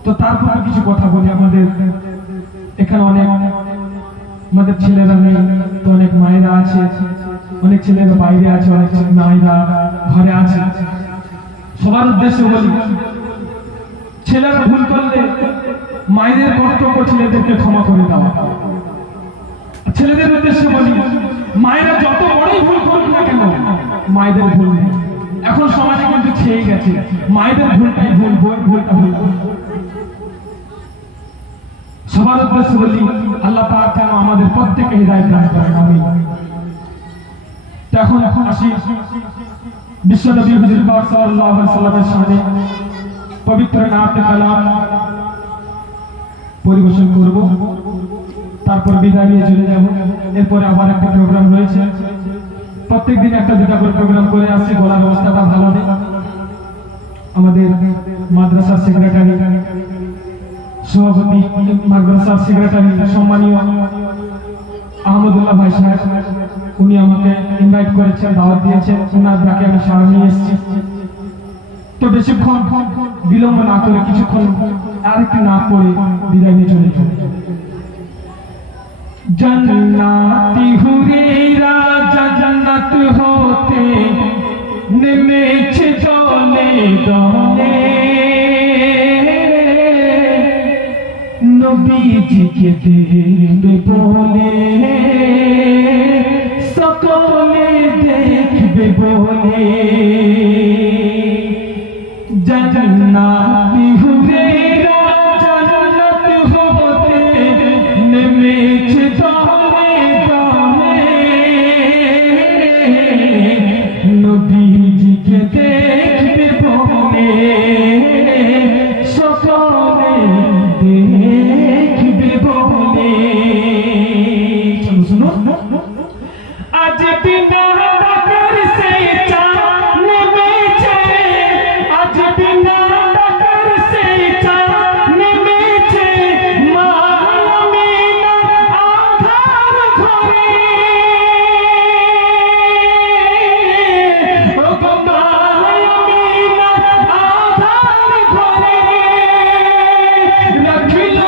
তো তারপর কিছু কথা বলি। আমাদের এখানে অনেক আমাদের ছেলেরা নেই, তো অনেক মায়েরা আছে, অনেক ছেলেরা বাইরে আছে, অনেক মায়েরা ঘরে আছে। সবার উদ্দেশ্যে বলি, ছেলেরা ভুল করলে মায়েদের কর্তব্য ছেলেদেরকে ক্ষমা করে দেওয়া। ছেলেদের উদ্দেশ্যে বলি, মায়েরা যত বড়ই ভুল করুক না কেন, মায়েদের ভুল নেই। এখন সমাজে কিন্তু ছেয়ে গেছে, মায়েদের ভুলটাই ভুল, বউয়ের ভুলটা ভুল। সবার উদ্দেশ্যে বলি, আল্লাহ পাক যেন আমাদের প্রত্যেককে হিদায়াত দান করেন, আমিন। এখন আসি বিশ্বনবী হুজুর পাক সাল্লাল্লাহু আলাইহি ওয়াসাল্লামের শানে পবিত্র নাতে কালাম পরিবেশন করব, তারপর বিদায় নিয়ে চলে যাব। এরপরে আবার একটা প্রোগ্রাম রয়েছে, প্রত্যেকদিন একটা দুটা করে প্রোগ্রাম করে আসছি। গলার অবস্থাটা ভালো নেই। আমাদের মাদ্রাসার সেক্রেটারি, সভাপতি মাদ্রাসার সেক্রেটারি সম্মানীয় আহমদুল্লাহ ভাই সাহেব, উনি আমাকে ইনভাইট করেছেন, দাওয়াত দিয়েছেন, ওনার ডাকে আমি সাড়া নিয়ে এসেছি। তো বেশিক্ষণ বিলম্ব না করে কিছুক্ষণ আরেকটু না পড়ে বিদায় নিয়ে চলে যাবে। জান্নাতি হুরেরা জান্নাত হতে নেমেছে দলে দলে, নবীজিকে দেখবে বলে সকলে দেখবে বলে। জান্নাতি হুরেরা জান্নাত হতে নেমেছে দলে দলে, নবীজিকে দেখবে বলে সকলে দেখবে বলে। চলো শুনো, আজ বিনা ডাকার সে চাঁদ নেমেছে, আজ বিনা ডাকার সে চাঁদ নেমেছে, মা আমিনার আধার ঘরে, ও গো মা আমিনার আধার ঘরে, রাখিল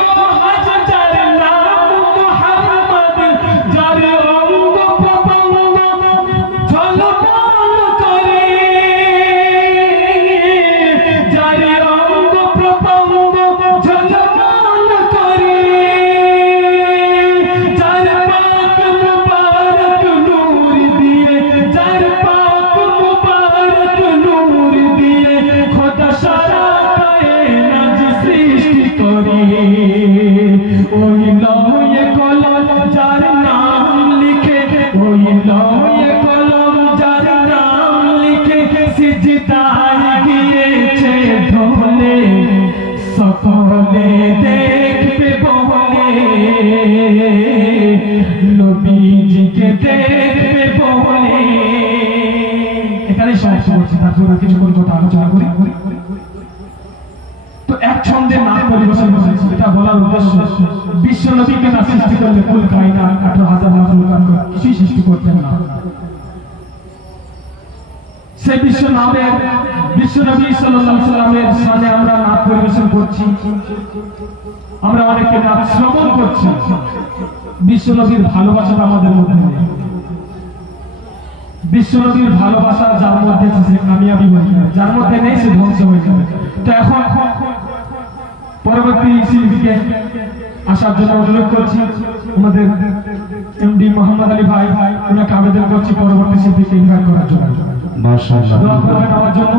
আজ যার নাম মুহাম্মদ, যার অঙ্গ প্রত্যঙ্গ ঝলমল করে, যার অঙ্গ প্রত্যঙ্গ ঝলমল করে, যার পাক নবীজিকে দেখবে বলে এখানে সমাপ্ত করছি, তারপরে কিছুক্ষণ কথা আলোচনা করি। তো এক ছন্দে নাচ পরিবেশন করেছি, এটা বলার উদ্দেশ্য বিশ্ব নবীকে না সৃষ্টি করলে কুল কায়না 18,000 মাখলুকাত কিছুই সৃষ্টি করতেন না। সেই বিশ্ব নবী সাল্লাল্লাহু আলাইহি সাল্লামের শানে আমরা নাচ পরিবেশন করছি, আমরা অনেকে নাচ শ্রবণ করছি। বিশ্ব নবীর ভালোবাসাটা আমাদের মধ্যে নেই। বিশ্ব নবীর ভালোবাসা যার মধ্যে আছে সে কামিয়াবি হয়ে যাবে, যার মধ্যে নেই সে ধ্বংস হয়ে যাবে। তো এখন পরবর্তী শিল্পীকে আসার জন্য অনুরোধ করছি, আমাদের এমডি মোহাম্মদ আলী ভাই, ওনাকে আবেদন করছি পরবর্তী শিল্পীকে ইনভাইট করার জন্য। মাশাআল্লাহ, দোয়া করবেন আমার জন্য,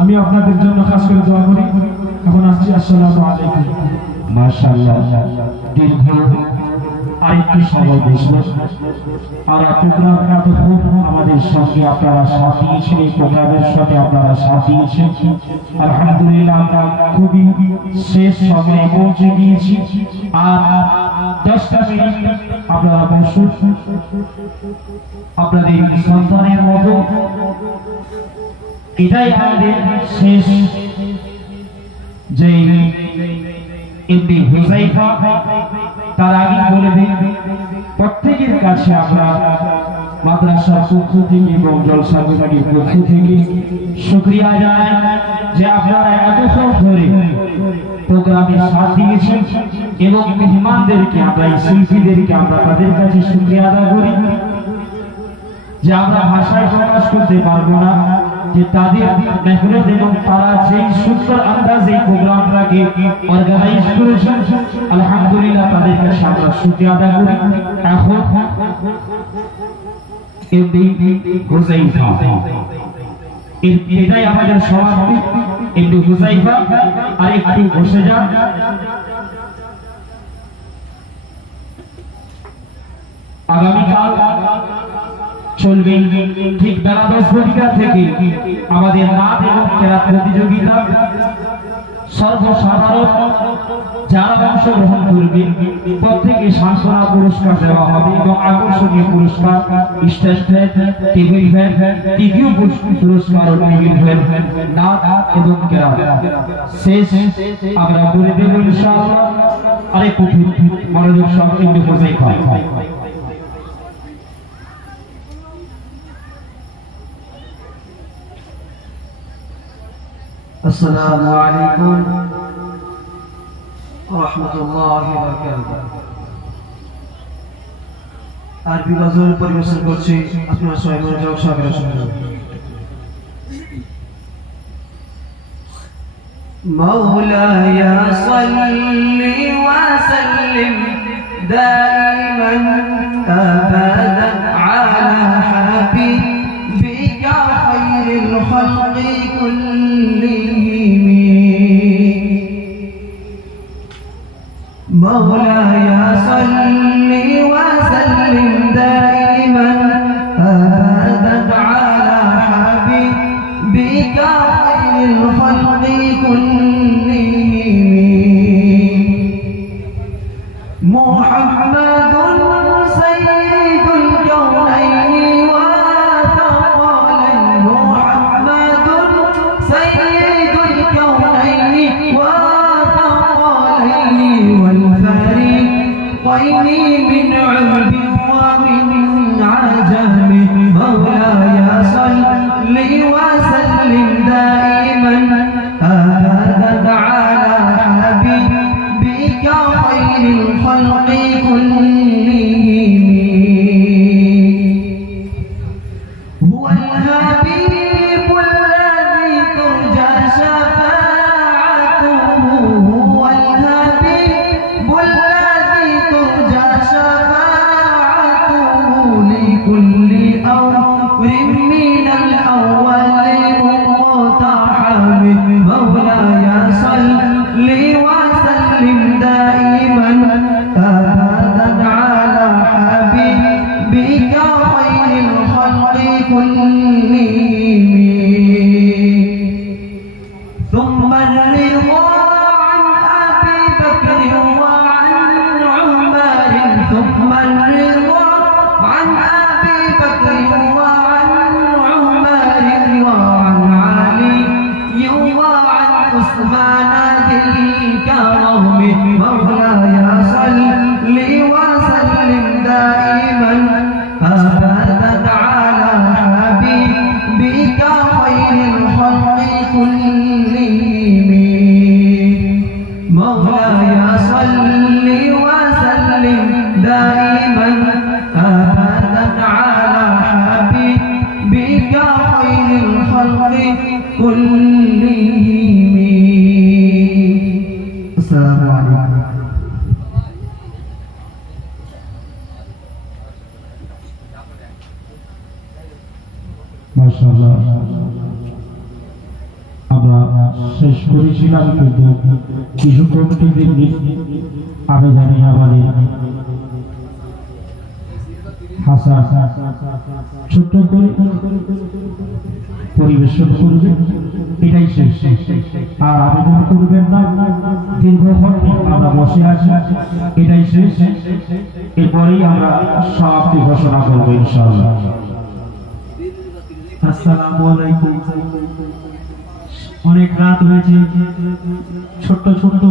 আমি আপনাদের জন্য খাস করে দোয়া করি। এখন আসছি, আসসালামু আলাইকুম। মাশাআল্লাহ, দীর্ঘ আরেকটি সময় বসলো আর প্রোগ্রামটা তো খুব আমাদের সঙ্গে আপনারা সাথ দিয়েছেন, এই প্রোগ্রামের সাথে আপনারা সাথ দিয়েছেন। আলহামদুলিল্লাহ, আমরা খুবই শেষ সময়ে পৌঁছে গিয়েছি। আর 10টা মিনিট আপনারা বসুন, আপনাদের সন্তানের মতো এটাই আমাদের শেষ। যে এমডি হুযায়ফা তার আগে বলে দিন, প্রত্যেকের কাছে আমরা মাদ্রাসার পক্ষ থেকে এবং জলসা বিভাগের পক্ষ থেকে শুকরিয়া জানাই যে আপনারা এতক্ষণ ধরে প্রোগ্রামে সাথ দিয়েছেন এবং মেহমানদেরকে, আমরা এই শিল্পীদেরকে আমরা তাদের কাছে শুকরিয়া আদায় করি যে আমরা ভাষায় প্রকাশ করতে পারবো না যে তাদের মেহনত এবং তারা যেই সুন্দর আন্দাজে এই প্রোগ্রামটাকে অর্গানাইজ করেছেন। আলহামদুলিল্লাহ, তাদের কাছে আমরা শুকরিয়া আদায় করি। এখন এমডি হুযায়ফা, এটাই আমাদের সমাপ্তি। এমডি হুযায়ফা আর একটু বসে যান। আগামীকাল চলবে ঠিক বেলা 10 থেকে আমাদের নাচ এবং ক্রীড়া প্রতিযোগিতা। সর্বসাধারণ যারা অংশগ্রহণ করবে প্রত্যেকে সান্ত্বনা পুরস্কার দেওয়া হবে এবং আকর্ষণীয় পুরস্কার, স্টেজ ফ্যান, টেবিল ফ্যান, তৃতীয় পুরস্কার ও টেবিল ফ্যান, নাচ এবং ক্রীড়া শেষ আমরা বলে দেব ইনশাআল্লাহ। আরেকটু মনোযোগ সহ এমডি হুযায়ফা। আসসালামু আলাইকুম ওয়া রাহমাতুল্লাহি ওয়া বারাকাতুহু। আরবি গজল পরিবেশন করছি, আপনারা সবাই মনোযোগ সহকারে শুনুন। মাওলায়া সাল্লি ওয়া সাল্লিম দাইমান আবাদান আলা হাবিবিকা খায়রিল খালকি কুল্লিহিম। মাওলায়া সাল্লি ওয়া সাল্লিম দাইমান আবাদান আলা হাবিবিকা খায়রিল খালকি কুল্লিহিম। মুহাম্মাদুন সাইয়্যিদুল কাওনাইনি ওয়া থাকালাইনি। মুহাম্মাদুন সাইয়্যিদুল কাওনাইনি ওয়া থাকালাইনি ওয়াল ফারিকাইনি মিন উরবি ওয়া মিন আজামি। মাওলায়া সাল্লি ওয়া সাল্লিম দাইমান আবাদান আলা হাবিবিকা খায়রিল খালকি কুল্লিহিম। হুয়াল হাবিবুল লাযী তুরজা শাফাআতুহু। হুয়াল হাবিবুল লাযী তুরজা শাফাআতুহু লিকুল্লি আমরিন মিনাল আওয়ালি মুqtaḥam। মাওলায়া সাল্লি ওয়া সাল্লিম দাইমান আবাদান আলা হাবিবিকা খায়রিল খালকি কুল্লিহিম। ثم الرضا عن أبي بكر وعن عمر. ثم الرضا মাশাআল্লাহ আমরা শেষ করেছিলাম, কিন্তু কিছু কমিটিদের আমি জানি আমাদের হাসান ছোট্ট করে পরিবেশন করবে, এটাই শেষ। আর আবেদন করবেন না, দীর্ঘক্ষণ আমরা বসে আছি, এটাই শেষ। এরপরেই আমরা সমাপ্তি ঘোষণা করবো ইনশাআল্লাহ। আসসালামু আলাইকুম। অনেক রাত হয়েছে, ছোট্ট ছোট্ট